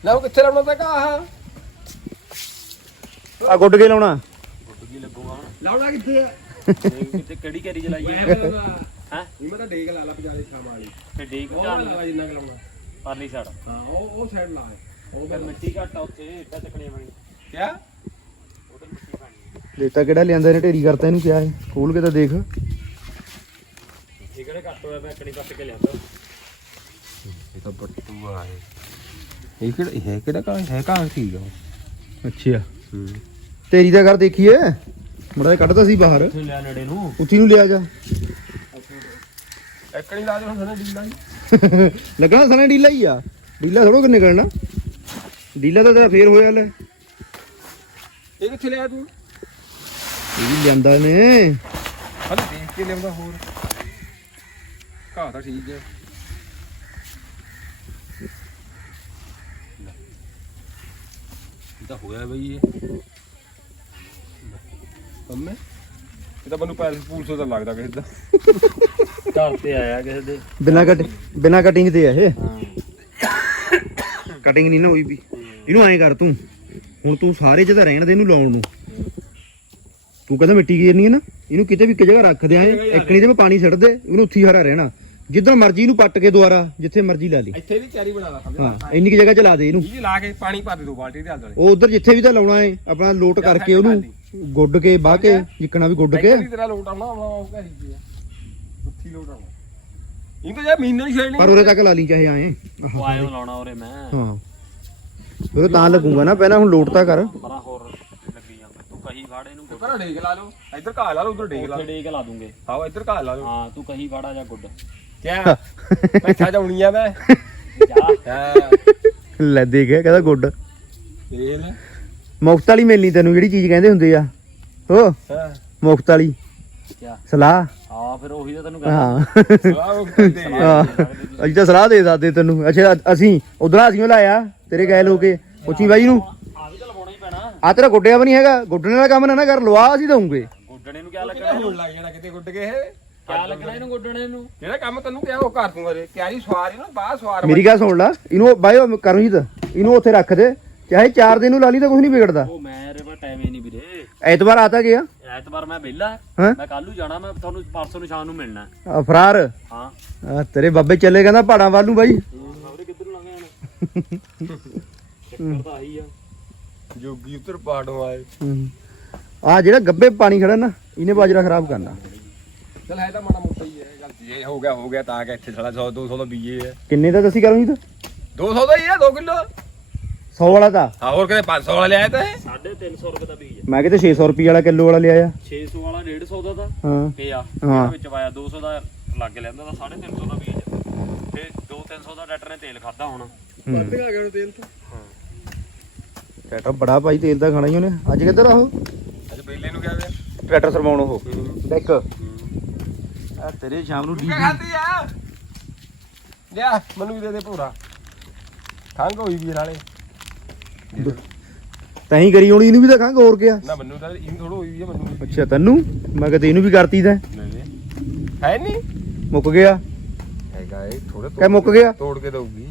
ਲੈ ਉਹ ਕਿੱਥੇ ਲਾਉਣਾ ਤਾਂ ਕਾ ਆ ਗੁੱਡ ਕੇ ਲਾਉਣਾ ਲਾਉਣਾ ਕਿੱਥੇ ਆ? ਕਿਤੇ ਕਿਹੜੀ ਕਰੀ ਚਲਾਈਏ ਹਾਂ ਇਹ ਮੈਂ ਤਾਂ ਡੇਕ ਲਾ ਲਾ ਪਜਾਰੇ ਸ਼ਾਮ ਵਾਲੀ। ਤੇ ਡੀਕ ਉਹ ਚੱਲ ਲਾ ਜਿੰਨਾ ਕਿ ਲਾਉਣਾ ਪਰਲੀ ਛੜ ਹਾਂ ਉਹ ਉਹ ਸਾਈਡ ਲਾ ਉਹ ਫਿਰ ਮਿੱਟੀ ਘੱਟ ਆ ਉੱਥੇ ਇੱਟਾਂ ਚੱਕਣੀਆਂ ਬਣੀ। ਕਿਆ? ਉਹਦੇ ਮਿੱਟੀ ਪਾਣੀ ਦੇਤਾ ਕਿਹੜਾ ਲਿਆਂਦਾ ਨੇ ਢੇਰੀ ਕਰਤਾ ਇਹਨੂੰ ਕਿਹਾ ਹੈ ਖੋਲ ਕੇ ਤਾਂ ਦੇਖ। ਇਹ ਕਿਹੜੇ ਘੱਟ ਹੋਇਆ ਮੈਂ ਕਣੀ ਕੱਟ ਕੇ ਲਿਆਂਦਾ। ਇਹ ਤਾਂ ਬੱਟੂ ਆ ਇਹ। ਕਿਹੜਾ ਇਹ ਕਿਹੜਾ ਕਾਂ ਹੈ ਕਾਂ ਠੀਕ ਆ। ਅੱਛਾ। ਤੇਰੀ ਦਾ ਘਰ ਦੇਖੀਏ। ਮੁੰਡਾ ਕੱਢਦਾ ਸੀ ਬਾਹਰ। ਉੱਥੇ ਲਿਆ ਨੇੜੇ ਨੂੰ। ਉੱਥੀ ਨੂੰ ਲਿਆ ਜਾ। ਐਕਣੀ ਲਾ ਦੇ ਹੁਣ ਸਣੇ ਡੀਲਾ ਹੀ। ਲੱਗਣਾ ਸਣਾ ਡੀਲਾ ਹੀ ਆ। ਡੀਲਾ ਥੋੜੋ ਕਿ ਨਿਕਲਣਾ ਡੀਲਾ ਤਾਂ ਤੇਰਾ ਫੇਰ ਹੋਇਆ ਲੈ। ਇਹ ਕਿੱਥੇ ਲਿਆ ਤੂੰ? ਇਹ ਵੀ ਲਿਆਂਦਾ ਨੇ ਹਲੇ ਦੇਖ ਕੇ ਲਿਆਉਂਦਾ ਹੋਰ। ਘਾਹ ਤਾਂ ਠੀਕ ਹੈ ਇਹ ਤਾਂ ਹੋਇਆ ਬਈ ਇਹ। ਅੰਮੇ ਇਹ ਤਾਂ ਮੈਨੂੰ ਪੈਰ ਪੂਲਸੋ ਤਾਂ ਲੱਗਦਾ ਕਿਸੇ ਦਾ। ਘਰ ਤੇ ਆਇਆ ਕਿਸੇ ਦੇ। ਬਿਨਾ ਕਟ ਬਿਨਾ ਕਟਿੰਗ ਤੇ ਆ ਇਹ। ਹਾਂ। ਕਟਿੰਗ ਨਹੀਂ ਨਾ ਹੋਈ ਵੀ। ਇਹਨੂੰ ਐਂ ਕਰ ਤੂੰ। ਹੁਣ ਤੂੰ ਸਾਰੇ ਚ ਤਾਂ ਰਹਿਣ ਦੇ ਇਹਨੂੰ ਲਾਉਣ ਨੂੰ। ਤੂੰ ਕਹਿੰਦਾ ਮਿੱਟੀ ਗੇਰਨੀ ਹੈ ਨਾ। ਇਹਨੂੰ ਕਿਤੇ ਵੀ ਇੱਕ ਜਗ੍ਹਾ ਰੱਖ ਦੇ ਐਂ। ਇੱਕਣੀ ਤੇ ਪਾਣੀ ਛੱਡ ਦੇ। ਇਹਨੂੰ ਉੱਥੀ ਹਰਾ ਰਹਿਣਾ। ਜਿੱਦਾਂ ਮਰਜ਼ੀ ਇਹਨੂੰ ਪੱਟ ਕੇ ਦੁਆਰਾ ਜਿੱਥੇ ਮਰਜ਼ੀ ਲਾ ਲਈ ਇੱਥੇ ਵੀ ਚਾਰੀ ਬਣਾ ਲਾ ਸਮਝ ਹਾਂ ਇੰਨੀ ਕਿ ਜਗ੍ਹਾ ਚ ਲਾ ਦੇ ਇਹਨੂੰ। ਇਹ ਲਾ ਕੇ ਪਾਣੀ ਪਾ ਦੇ ਦੋ ਬਾਲਟੀ ਦੇ ਆਲੇ ਉਹ ਉਧਰ ਜਿੱਥੇ ਵੀ ਤਾਂ ਲਾਉਣਾ ਹੈ ਆਪਣਾ ਲੋਟ ਕਰਕੇ ਉਹਨੂੰ ਗੁੱਡ ਕੇ ਬਾਹ ਕੇ ਜਿੱਕਣਾ ਵੀ ਗੁੱਡ ਕੇ। ਇੱਥੇ ਵੀ ਤੇਰਾ ਲੋਟ ਆਉਣਾ ਆਉਣਾ ਉਹ ਘਰੀ ਜੀ ਆ। ਉੱਥੀ ਲੋਟ ਆਉਣਾ। ਇਹ ਤਾਂ ਯਾਰ ਮਹੀਨੇ ਨਹੀਂ ਛੇੜਨੀ ਪਰ ਉਰੇ ਤੱਕ ਲਾ ਲਈ ਚਾਹੇ ਆਏ। ਉਹ ਆਇਓ ਲਾਉਣਾ ਉਰੇ ਮੈਂ। ਹਾਂ। ਉਹ ਤਾਂ ਲੱਗੂਗਾ ਨਾ ਪਹਿਲਾਂ ਹੁਣ ਲੋਟ ਤਾਂ ਕਰ। ਪਰਾਂ ਹੋਰ ਲੱਗੀ ਜਾਂਦਾ ਤੂੰ ਕਹੀ ਵਾੜੇ ਨੂੰ ਤੂੰ ਘਰਾਂ ਡੇਕ ਲਾ ਲਓ। ਇੱਧਰ ਘਾਹ ਲਾ ਲਓ ਉਧਰ ਡੇਕ ਲਾ ਉੱਥੇ ਡੇ ਕੇ ਲਾ ਦੂੰਗੇ। ਆਓ ਇੱਧਰ ਘਾਹ ਲਾ ਲਓ। ਹਾਂ ਤੂੰ ਕਹੀ ਵਾੜਾ ਜਾਂ ਗੁੱਡ। ਕਿਆ? ਪੈਸਾ ਜਾਉਣੀ ਆ ਮੈਂ। ਜਾ। ਹਾਂ। ਲੈ ਦੇ ਗਿਆ ਕਹਿੰਦਾ ਗੁੱਡ। ਮੁਫਤ ਵਾਲੀ ਮਿਲਣੀ ਤੈਨੂੰ ਜਿਹੜੀ ਚੀਜ਼ ਕਹਿੰਦੇ ਹੁੰਦੇ ਆ? ਹੋ? ਹਾਂ। ਮੁਫਤ ਵਾਲੀ ਕਿਆ ਸਲਾਹ। ਹਾਂ ਫਿਰ ਉਹੀ ਤਾਂ ਤੈਨੂੰ ਕਹਿੰਦਾ। ਹਾਂ। ਸਲਾਹ ਉਹ ਕਹਿੰਦੇ ਆ। ਹਾਂ। ਅਸੀਂ ਤਾਂ ਸਲਾਹ ਦੇ ਸਕਦੇ ਤੈਨੂੰ। ਅੱਛਾ ਅਸੀਂ ਉਧਰ ਅਸੀਂ ਲਾਇਆ ਤੇਰੇ ਗੈਲ ਹੋ ਕੇ ਪੁੱਛੀ ਬਾਈ ਨੂੰ। ਆ ਵੀ ਤਾਂ ਲਵਾਉਣਾ ਹੀ ਪੈਣਾ ਆ ਤੇਰਾ ਗੁੱਡਿਆ ਵੀ ਨਹੀਂ ਹੈਗਾ। ਗੁੱਡਣੇ ਦਾ ਕੰਮ ਨਾ ਨਾ ਕਰ ਲਵਾ ਅਸੀਂ ਦਊਂਗੇ। ਗੁੱਡਣੇ ਨੂੰ ਕਿਆ ਲੱਗਣਾ? ਹੁਣ ਲੱਗ ਜਾਣਾ ਕਿਤੇ ਗੁੱਡ ਕੇ ਇਹ? ਕਿਆ ਲੱਗਣਾ ਇਹਨੂੰ ਗੁੱਡਣੇ ਨੂੰ? ਜਿਹੜਾ ਕੰਮ ਤੈਨੂੰ ਕਿਹਾ ਉਹ ਕਰ ਦੂੰਗਾ ਰੇ। ਕਿਆਰੀ ਸਵਾਰ ਇਹਨੂੰ ਬਾਹਰ ਸਵਾਰ ਮੇਰੀ ਗੱਲ ਸੁਣ ਲੈ। ਇਹਨੂੰ ਬਾਈ ਕਰਮਜੀਤ ਇਹਨੂੰ ਉੱਥੇ ਰੱਖ ਦੇ। ਚਾਹੇ 4 ਦਿਨ ਨੂੰ ਲਾ ਲਈ ਤਾਂ ਕੁਝ ਨਹੀਂ ਵਿਗੜਦਾ। ਉਹ ਮੈਂ ਰੇ ਟਾਈਮ ਹੀ ਨਹੀਂ ਵੀਰੇ। ਐਤਵਾਰ ਆਤਾ ਗਿਆ। ਐਤਵਾਰ ਮੈਂ ਵਿਹਲਾ ਹਾਂ। ਮੈਂ ਕੱਲ ਨੂੰ ਜਾਣਾ ਮੈਂ ਤੁਹਾਨੂੰ ਪਰਸੋਂ ਨੂੰ ਸ਼ਾਮ ਨੂੰ ਮਿਲਣਾ ਆ, ਫਰਾਰ। ਹਾਂ। ਆ, ਤੇਰੇ ਬਾਬੇ ਚੱਲੇ ਕਹਿੰਦਾ ਪਹਾੜਾਂ ਵੱਲ ਨੂੰ ਬਾਈ। ਉਹਦੇ ਕਿੱਧਰ ਨੂੰ ਲੰਘ ਜਾਣਾ? ਚੱਕਰ ਤਾਂ ਆਹੀ ਆ। ਜੋਗੀ ਉੱਤਰ ਪਾੜੋਂ ਆਏ। ਆ ਜਿਹੜਾ ਗੱਬੇ ਪਾਣੀ ਖੜਾ ਨਾ ਇਹਨੇ ਬਾਜਰਾ ਖਰਾਬ ਕਰਨਾ। ਚਲ ਹੈ ਤਾਂ ਮਾੜਾ ਮੋਟਾ ਹੀ ਹੈ। ਗੱਲ ਜੇ ਹੋ ਗਿਆ ਹੋ ਗਿਆ ਤਾਂ ਕਿ ਇੱਥੇ ਸਾਲਾ 100 200 ਦਾ ਬੀਜੇ ਹੈ। ਕਿੰਨੇ ਦਾ ਦੱਸੀ ਕਰਮਜੀਤ 200 ਦਾ ਹੀ ਹੈ 2 ਕਿਲੋ। 100 ਵਾਲਾ ਤਾਂ। ਹਾਂ ਹੋਰ ਕਿਤੇ 500 ਵਾਲਾ ਲਿਆਇਆ ਤਾਂ ਇਹ? 350 ਰੁਪਏ ਦਾ ਬੀਜ ਮੈਂ ਕਿਤੇ 600 ਰੁਪਏ ਵਾਲਾ ਕਿਲੋ ਵਾਲਾ ਲਿਆ ਆ 600 ਵਾਲਾ 150 ਦਾ ਤਾਂ। ਹਾਂ। ਪਿਆ ਹਾਂ। ਇਹਦੇ ਵਿੱਚ ਪਾਇਆ 200 ਦਾ ਲੱਗ ਲੈਂਦਾ ਤਾਂ 350 ਦਾ ਬੀਜ। ਤੇ 2-300 ਦਾ ਡਾਕਟਰ ਨੇ ਤੇਲ ਖਾਦਾ ਹੁਣ। ਵੱਧ ਗਿਆ ਗਿਆ ਤੇਲ ਤੋਂ। ਟਰੈਕਟਰ ਬੜਾ ਭਾਈ ਤੇਲ ਦਾ ਖਾਣਾ ਹੀ ਉਹਨੇ। ਅੱਜ ਕਿੱਧਰ ਆ ਉਹ? ਅੱਜ ਬੇਲੇ ਨੂੰ ਕਿਹਾ ਗਿਆ ਟਰੈਕਟਰ ਸਰਵਾਉਣ ਉਹ। ਡੈਕ। ਆ ਤੇਰੇ ਸ਼ਾਮ ਨੂੰ ਆ? ਲਿਆ ਮੈਨੂੰ ਵੀ ਦੇ ਦੇ ਭੂਰਾ। ਖੰਗ ਹੋਈ ਵੀ ਨਾਲੇ। ਤੈਂ ਹੀ ਕਰੀ ਹੋਣੀ ਇਹਨੂੰ ਵੀ ਤਾਂ ਖੰਗ ਹੋਰ ਗਿਆ ਨਾ ਮੈਨੂੰ ਤਾਂ ਇਹਨੂੰ ਥੋੜਾ ਹੋਈ ਵੀ ਆ ਮੈਨੂੰ ਵੀ। ਅੱਛਾ ਤੈਨੂੰ? ਮੈਂ ਕਿਤੇ ਇਹਨੂੰ ਵੀ ਕਰਤੀ ਤਾਂ। ਨਹੀਂ ਨਹੀਂ। ਹੈ ਨਹੀਂ। ਮੁੱਕ ਗਿਆ। ਹੈਗਾ ਇਹ ਥੋੜੇ ਕਹਿ ਮੁੱਕ ਗਿਆ। ਤੋੜ ਕੇ ਦਊਗੀ।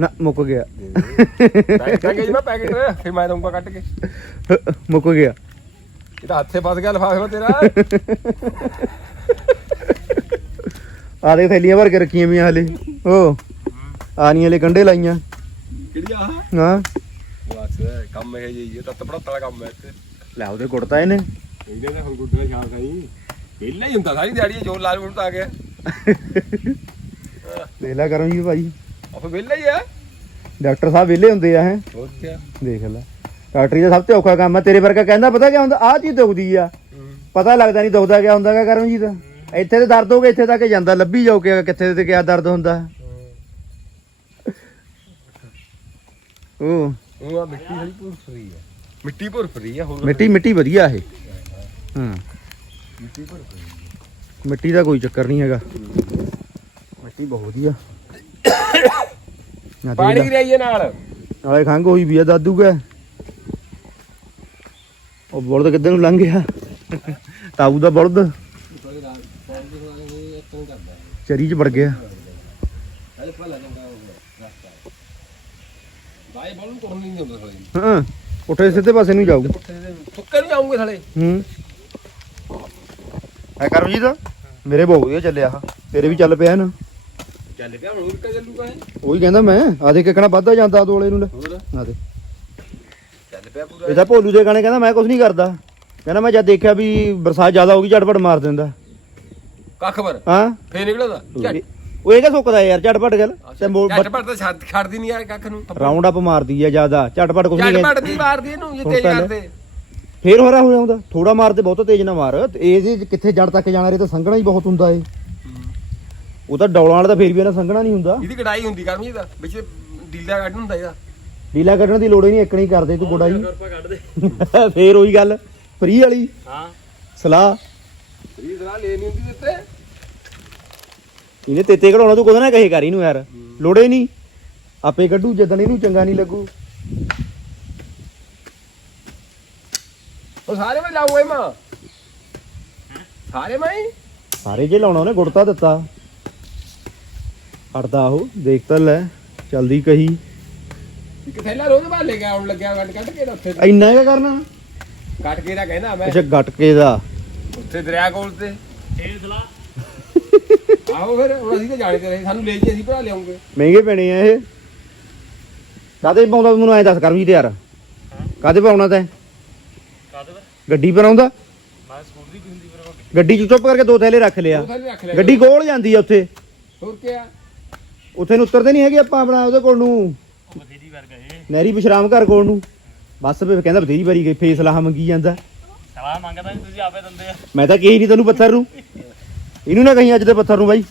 ਨਾ ਮੁੱਕ ਗਿਆ। ਜੀ ਮੈਂ ਪੈਕੇਟ ਫਿਰ ਮੈਂ ਦਊਂਗਾ ਕੱਟ ਕੇ। ਮੁੱਕ ਗਿਆ। ਇਹ ਤਾਂ ਹੱਥੇ ਫਸ ਗਿਆ ਲਫਾਫੇ ਵਿੱਚ ਤੇਰਾ। ਆ ਦੇ ਥੈਲੀਆਂ ਭਰ ਕੇ ਰੱਖੀਆਂ ਵੀਆਂ ਹਲੇ। ਓ ਆਨੀਆਂ ਵਾਲੇ ਕੰਡੇ ਲਾਈਆਂ। ਕਿਹੜੀ ਹਾਂ। ਬਸ ਕੰਮ ਇਹ ਜੀ ਇਹ ਤਾਂ ਤਪੜਤ ਵਾਲਾ ਕੰਮ ਹੈ ਇੱਥੇ। ਲੈ ਉਹਦੇ ਕੁੜਤਾ ਇਹਨੇ। ਇਹਨੇ ਤਾਂ ਹੁਣ ਗੁੱਡਾ ਸ਼ਾਮ ਖਾਈ। ਪਹਿਲਾਂ ਹੀ ਹੁੰਦਾ ਸਾਰੀ ਦਿਹਾੜੀ ਜੋ ਲਾਲ ਬੁਲਟ ਆ ਗਿਆ ਦੇਖ ਲੈ ਕਰਮ ਜੀ ਭਾਈ। ਉਹ ਵਿਹਲਾ ਹੀ ਆ। ਡਾਕਟਰ ਸਾਹਿਬ ਵਿਹਲੇ ਹੁੰਦੇ ਆ ਹੈ। ਹੋਰ ਕੀ ਦੇਖ ਲੈ। ਡਾਕਟਰੀ ਦਾ ਸਭ ਤੋਂ ਔਖਾ ਕੰਮ ਹੈ ਤੇਰੇ ਵਰਗਾ ਕਹਿੰਦਾ ਪਤਾ ਕਿਆ ਹੁੰਦਾ? ਆਹ ਚੀਜ਼ ਦੁਖਦੀ ਆ। ਪਤਾ ਲੱਗਦਾ ਨਹੀਂ ਦੁਖਦਾ ਕਿਆ ਹੁੰਦਾ ਗਾ ਕਰਮਜੀਤ ਇੱਥੇ ਤੇ ਦਰਦ ਹੋਗਾ ਇੱਥੇ ਤੱਕ ਜਾਂਦਾ ਲੱਭੀ ਜਾਓ ਕਿ ਕਿੱਥੇ ਤੇ ਕਿਆ ਦਰਦ ਹੁੰਦਾ। ਉਹ ਉਹ ਆ ਮਿੱਟੀ ਫਰੀ ਮਿੱਟੀ ਭੁਰ ਫਰੀ ਆ ਹੋਰ ਮਿੱਟੀ ਮਿੱਟੀ ਵਧੀਆ ਇਹ। ਹਾਂ। ਮਿੱਟੀ ਭੁਰ ਫਰੀ ਮਿੱਟੀ ਦਾ ਕੋਈ ਚੱਕਰ ਨਹੀਂ ਹੈਗਾ। ਮਿੱਟੀ ਬਹੁਤ ਵਧੀਆ। ਨਾ ਪਾਣੀ ਵੀ ਰਹੀ ਨਾਲ। ਨਾਲੇ ਖੰਗ ਹੋਈ ਵੀ ਆ ਦਾਦੂ ਕਾ। ਉਹ ਬੋਲਦ ਕਿੱਧਰ ਨੂੰ ਲੰਘ ਗਿਆ? ਤਾਊ ਦਾ ਬਲਦ। ਚਰੀ ਚ ਵੜ ਗਿਆ। ਅਜੇ ਭਲਾ ਚੰਗਾ ਹੋ ਗਿਆ ਰਸਤਾ ਬਾਈ ਬੋਲ ਨੂੰ ਤੁਰਨ ਨਹੀਂ ਦਿੰਦਾ ਥੋੜੀ ਹਾਂ ਪੁੱਠੇ ਸਿੱਧੇ ਪਾਸੇ ਨੂੰ ਜਾਊ। ਪੁੱਠੇ ਦੇ ਤੁੱਕੇ ਥਲੇ ਹੂੰ। ਐ ਕਰਮਜੀਤ ਮੇਰੇ ਬਹੁਤ ਵਧੀਆ ਚੱਲਿਆ ਆ। ਤੇਰੇ ਵੀ ਚੱਲ ਪਿਆ ਨਾ। ਚੱਲ ਪਿਆ ਹੁਣ ਉਰਕਾ ਚੱਲੂਗਾ ਇਹ? ਉਹੀ ਕਹਿੰਦਾ ਮੈਂ ਆ ਦੇ ਕਿਕਣਾ ਵੱਧਦਾ ਜਾਂਦਾ ਦੋਲੇ ਨੂੰ ਲੈ। ਹੋਰ? ਆ ਦੇ। ਚੱਲ ਪਿਆ ਪੂਰਾ। ਇਹ ਤਾਂ ਭੋਲੂ ਦੇ ਗਾਣੇ ਕਹਿੰਦਾ ਮੈਂ ਕੁਝ ਨਹੀਂ ਕਰਦਾ। ਕਹਿੰਦਾ ਮੈਂ ਜਦ ਦੇਖਿਆ ਵੀ ਬਰਸਾਤ ਜ਼ਿਆਦਾ ਹੋ ਗਈ ਝਟਪਟ ਮਾਰ ਦਿੰਦਾ। ਕੱਖ ਪਰ? ਹਾਂ। ਫੇਰ ਨਿਕਲਦਾ? ਝੱਟ। ਉਹ ਇਹ ਕਾ ਸੁੱਕਦਾ ਯਾਰ ਝਟਪਟ ਗੱਲ? ਤੇ ਮੋ- ਝੱਟ ਪਰ ਤਾਂ ਛੱਡ ਖੜਦੀ ਨਹੀਂ ਯਾਰ ਕੱਖ ਨੂੰ ਰਾਉਂਡ ਅਪ ਮਾਰਦੀ ਆ ਜ਼ਿਆਦਾ ਝਟਪਟ ਕੁਝ ਨਹੀਂ ਝੱਟ ਕਹਿੰਦਾ। ਪੱਟ ਦੀ ਮਾਰਦੀ ਇਹਨੂੰ ਜੇ ਤੇਜ਼। ਕਰਦੇ। ਫੇਰ ਹੋਰਾ ਹੋ ਜਾਂਦਾ ਥੋੜਾ ਮਾਰਦੇ ਬਹੁਤ ਤੇਜ਼ ਨਾ ਮਾਰ। ਤੇ ਇਹਦੇ 'ਚ ਕਿੱਥੇ ਜੜ ਤੱਕ ਜਾਣਾ ਰੇ ਤਾਂ ਸੰਘਣਾ ਹੀ ਬਹੁਤ ਹੁੰਦਾ ਏ ਉਹ ਤਾਂ ਡੌਲਾਂ ਵਾਲਾ ਤਾਂ ਫੇਰ ਵੀ ਇਹਨਾਂ ਸੰਘਣਾ ਨਹੀਂ ਹੁੰਦਾ। ਇਹਦੀ ਕਢਾਈ ਹੁੰਦੀ ਕਰਮ ਜੀ ਦਾ ਵਿੱਚ ਡੀਲਾ ਕੱਢ ਹੁੰਦਾ ਇਹਦਾ। ਢੀਲਾ ਕੱਢਣ ਦੀ ਲੋੜ ਹੀ ਨਹੀਂ ਇੱਕਣੀ ਕਰਦੇ ਤੂੰ ਰੁਪਏ ਕੱਢ ਦੇ ਫੇਰ ਉਹੀ ਗੱਲ ਫਰੀ ਵਾਲੀ। ਹਾਂ। ਸਲਾਹ। ਫਰੀ ਸਲਾਹ ਲੈ ਨਹੀਂ ਹੁੰਦੀ ਦਿੱਤੇ ਇਹਨੇ ਤੇਤੇ ਕਢਾਉਣਾ ਤੂੰ ਕੋਦਾ ਨਾ ਕਹੇ ਕਰ ਇਹਨੂੰ ਯਾਰ। ਲੋੜੇ ਨਹੀਂ। ਆਪੇ ਕੱਢੂ ਜਦੋਂ ਇਹਨੂੰ ਚੰਗਾ ਨਹੀਂ ਲੱਗੂ। ਉਹ ਸਾਰੇ ਮੈਂ ਲਾਉਂਗਾ ਮਾਂ ਸਾਰੇ ਮੈਂ ਹੀ? ਸਾਰੇ ਜੇ ਲਾਉਣਾ ਉਹਨੇ ਗੁੜਤਾ ਦਿੱਤਾ। ਹਟਦਾ ਉਹ ਦੇਖ ਤਾਂ ਲੈ ਚਲਦੀ ਕਹੀ। ਇੱਕ ਥੈਲਾ ਰੋਜ਼ ਬਾਹਰ ਲੈ ਕੇ ਆਉਣ ਲੱਗਿਆ ਕੱਢ ਕੱਢ ਕੇ ਨਾ ਉੱਥੇ। ਇੰਨਾ ਕਿਆ ਕਰਨਾ? ਕੱਟ ਕੇ ਦਾ ਕਹਿੰਦਾ ਮੈਂ। ਅੱਛਾ ਗਟਕੇ ਦਾ। ਉੱਥੇ ਦਰਿਆ ਕੋਲ ਤੇ। ਇਹ ਸਲਾ ਆਹੋ ਫਿਰ ਹੁਣ ਅਸੀਂ ਤਾਂ ਜਾਣੇ ਤੇ ਰਹੇ ਸਾਨੂੰ ਲੈ ਜੀ ਅਸੀਂ ਭਰਾ ਲਿਆਉਂਗੇ। ਮਹਿੰਗੇ ਪੈਣੇ ਆ ਇਹ। ਕਾਦੇ ਪਾਉਂਦਾ ਮੈਨੂੰ ਐਂ ਦੱਸ ਕਰਮੀ ਤੇ ਯਾਰ। ਕਾਦੇ ਪਾਉਣਾ ਤੈਂ? ਕਾਦੇ ਵਾ ਗੱਡੀ ਪਰ ਆਉਂਦਾ ਮੈਂ ਸਕੂਲ ਦੀ ਹੁੰਦੀ ਫਿਰ ਉਹ ਗੱਡੀ ਚ ਚੁੱਪ ਕਰਕੇ ਦੋ ਥੈਲੇ ਰੱਖ ਲਿਆ। ਉਹ ਥੈਲੇ ਰੱਖ ਲਿਆ ਗੱਡੀ ਕੋਲ ਜਾਂਦੀ ਆ ਉੱਥੇ। ਹੋਰ ਕੀ ਆ? ਉੱਥੇ ਨੂੰ ਉਤਰਦੇ ਨਹੀਂ ਹੈਗੇ ਆਪਾਂ ਆਪਣਾ ਉਹਦੇ ਕੋਲ ਨੂੰ। ਉਹ ਬਥੇਰੀ ਵਰਗਾ ਇਹ ਨਹਿਰੀ ਵਿਸ਼ਰਾਮ ਘਰ ਕੋਲ ਨੂੰ। ਬਸ ਫਿਰ ਕਹਿੰਦਾ ਬਥੇਰੀ ਵਾਰੀ ਗਈ ਫੇਸ ਲਾਹ ਮੰਗੀ ਜਾਂਦਾ। ਸਲਾਹ ਮੰਗਦਾ ਨਹੀਂ ਤੁਸੀਂ ਆਪੇ ਦਿੰਦੇ ਆ। ਮੈਂ ਤਾਂ ਕਹੀ ਨਹੀਂ ਤੈਨੂੰ ਪੱਥਰ ਨੂੰ। ਇਹਨੂੰ ਨਾ ਕਹੀਂ ਅੱਜ ਦੇ ਪੱਥਰ ਨੂੰ ਬਾਈ।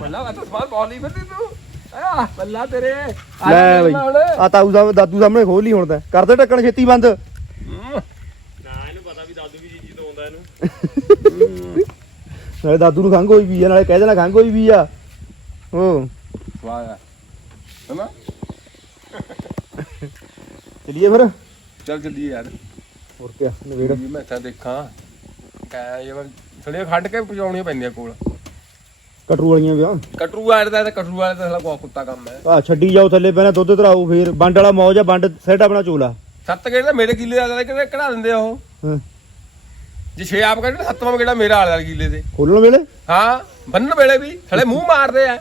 ਬੱਲਾ ਆ ਤਾਂ ਸਮਾਨ ਬਹੁਤ ਲਈ ਫਿਰਦੀ ਤੂੰ। ਆ ਬੱਲਾ ਤੇਰੇ। ਆ ਲੈ ਜਾ ਬਾਈ ਹੁਣ। ਆ ਤਾਊ ਦਾ ਦਾਦੂ ਸਾਹਮਣੇ ਖੋਲ ਲਈ ਹੁਣ ਤਾਂ। ਕਰਦੇ ਢੱਕਣ ਛੇਤੀ ਬੰਦ। ਨਾ ਇਹਨੂੰ ਪਤਾ ਵੀ ਦਾਦੂ ਵੀ ਜੀਜੀ ਤੋਂ ਆਉਂਦਾ ਇਹਨੂੰ। ਨਾਲੇ ਦਾਦੂ ਨੂੰ ਖੰਘ ਹੋਈ ਵੀ ਆ ਨਾਲੇ ਕਹਿ ਦੇਣਾ ਖੰਘ ਹੋਈ ਵੀ ਆ। ਹੋ। ਵਾਹ ਯਾਰ। ਹਨਾ? ਚਲਿਏ ਫਿਰ? ਚੱਲ ਜਲਦੀ ਯਾਰ। ਹੋਰ ਕੀ ਨਵੇੜ। ਮੈਂ ਤਾਂ ਦੇਖਾਂ। ਕੈ ਇਹ ਥੋੜੇ ਖੱਡ ਕੇ ਪਜਾਉਣੀਆਂ ਪੈਂਦੀਆਂ ਕੋਲ। ਕਟਰੂ ਵਾਲੀਆਂ ਵਿਆਹ। ਕਟਰੂ ਵਾਲੇ ਦਾ ਤਾਂ ਕਟਰੂ ਵਾਲੇ ਦਾ ਸਾਲਾ ਕੋਈ ਕੁੱਤਾ ਕੰਮ ਹੈ। ਆ ਛੱਡੀ ਜਾਓ ਥੱਲੇ ਪਹਿਲਾਂ ਦੁੱਧ ਧਰਾਓ ਫੇਰ ਬੰਡ ਵਾਲਾ ਮੌਜ ਆ ਬੰਡ ਸੈਟ ਆਪਣਾ ਚੋਲਾ। ਸੱਤ ਗੇੜ ਤਾਂ ਮੇਰੇ ਕਿੱਲੇ ਦਾ ਕਿਹੜੇ ਕਢਾ ਦਿੰਦੇ ਆ ਉਹ? ਹਾਂ। ਜੇ 6 ਆਪ ਕੱਢੇ ਸੱਤਵਾਂ ਗੇੜਾ ਮੇਰਾ ਆਲੇ ਵਾਲੇ ਕਿੱਲੇ ਦੇ। ਖੋਲਣ ਵੇਲੇ? ਹਾਂ ਬੰਨਣ ਵੇਲੇ ਵੀ ਥਲੇ ਮੂੰਹ ਮਾਰਦੇ ਆ।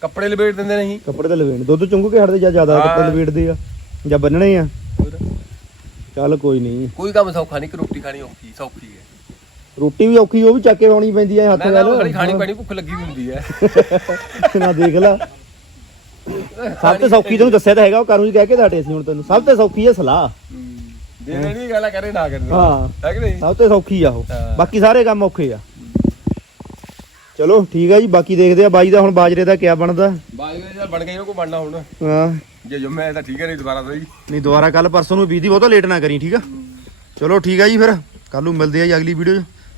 ਕੱਪੜੇ ਲਪੇਟ ਦਿੰਦੇ ਨਹੀਂ ਕੱਪੜੇ ਤੇ ਲਵੇਣ ਦੁੱਧ ਚੁੰਗ ਕੇ ਹਟਦੇ ਜਾਂ ਜ਼ਿਆਦਾ। ਕੱਪੜੇ ਲਵੇੜਦੇ ਆ? ਜਾਂ ਬੰਨਣੇ ਆ? ਚੱਲ ਕੋਈ ਨਹੀਂ। ਕੋਈ ਕੰਮ ਸੌਖਾ ਨਹੀਂ ਕਿ ਰੋਟੀ ਖਾਣੀ ਔਖੀ ਸੌਖੀ ਹੈ। ਰੋਟੀ ਵੀ ਔਖੀ ਉਹ ਵੀ ਚੱਕ ਕੇ ਆਉਣੀ ਪੈਂਦੀ ਆ ਹੱਥ ਨਾਲ। ਖਾਣੀ ਪੈਣੀ ਭੁੱਖ ਲੱਗੀ ਵੀ ਹੁੰਦੀ ਹੈ ਨਾ ਦੇਖ ਲਾ। ਸਭ ਤੋਂ ਸੌਖੀ ਤੈਨੂੰ ਦੱਸਿਆ ਤਾਂ ਹੈਗਾ ਉਹ ਕਰੂ ਹੀ ਕਹਿ ਕੇ ਤੁਹਾਡੇ ਅਸੀਂ ਹੁਣ ਤੈਨੂੰ। ਸਭ ਤੋਂ ਸੌਖੀ ਹੈ ਸਲਾਹ ਦੇ ਗੱਲ ਕਰੇ ਨਾ ਕਰੇ। ਹਾਂ। ਹੈ ਕਿ ਨਹੀਂ? ਸਭ ਤੋਂ ਸੌਖੀ ਆ ਉਹ। ਹਾਂ। ਬਾਕੀ ਸਾਰੇ ਕੰਮ ਔਖੇ ਆ। ਚਲੋ ਠੀਕ ਆ ਜੀ ਬਾਕੀ ਦੇਖਦੇ ਆ ਬਾਈ ਦਾ ਹੁਣ ਬਾਜਰੇ ਦਾ ਕਿਆ ਬਣਦਾ। ਬਾਜ ਦੇ ਬਣ ਗਈ ਉਹ ਕੋ ਬਣਨਾ ਹੁਣ। ਹਾਂ। ਜੇ ਜੁਮੇ ਤਾਂ ਠੀਕ ਹੈ ਨਹੀਂ ਦੁਬਾਰਾ ਸਹੀ ਨਹੀਂ ਦੁਬਾਰਾ ਕੱਲ ਪਰਸੋਂ ਨੂੰ ਬੀਦੀ ਬਹੁਤਾ ਲੇਟ ਨਾ ਕਰੀ ਠੀਕ ਆ? ਚਲੋ ਠੀਕ ਆ ਜੀ ਫਿਰ। ਕੱਲ ਨੂੰ ਮਿਲਦੇ ਆ ਜੀ ਅਗਲੀ ਵੀਡੀਓ 'ਚ।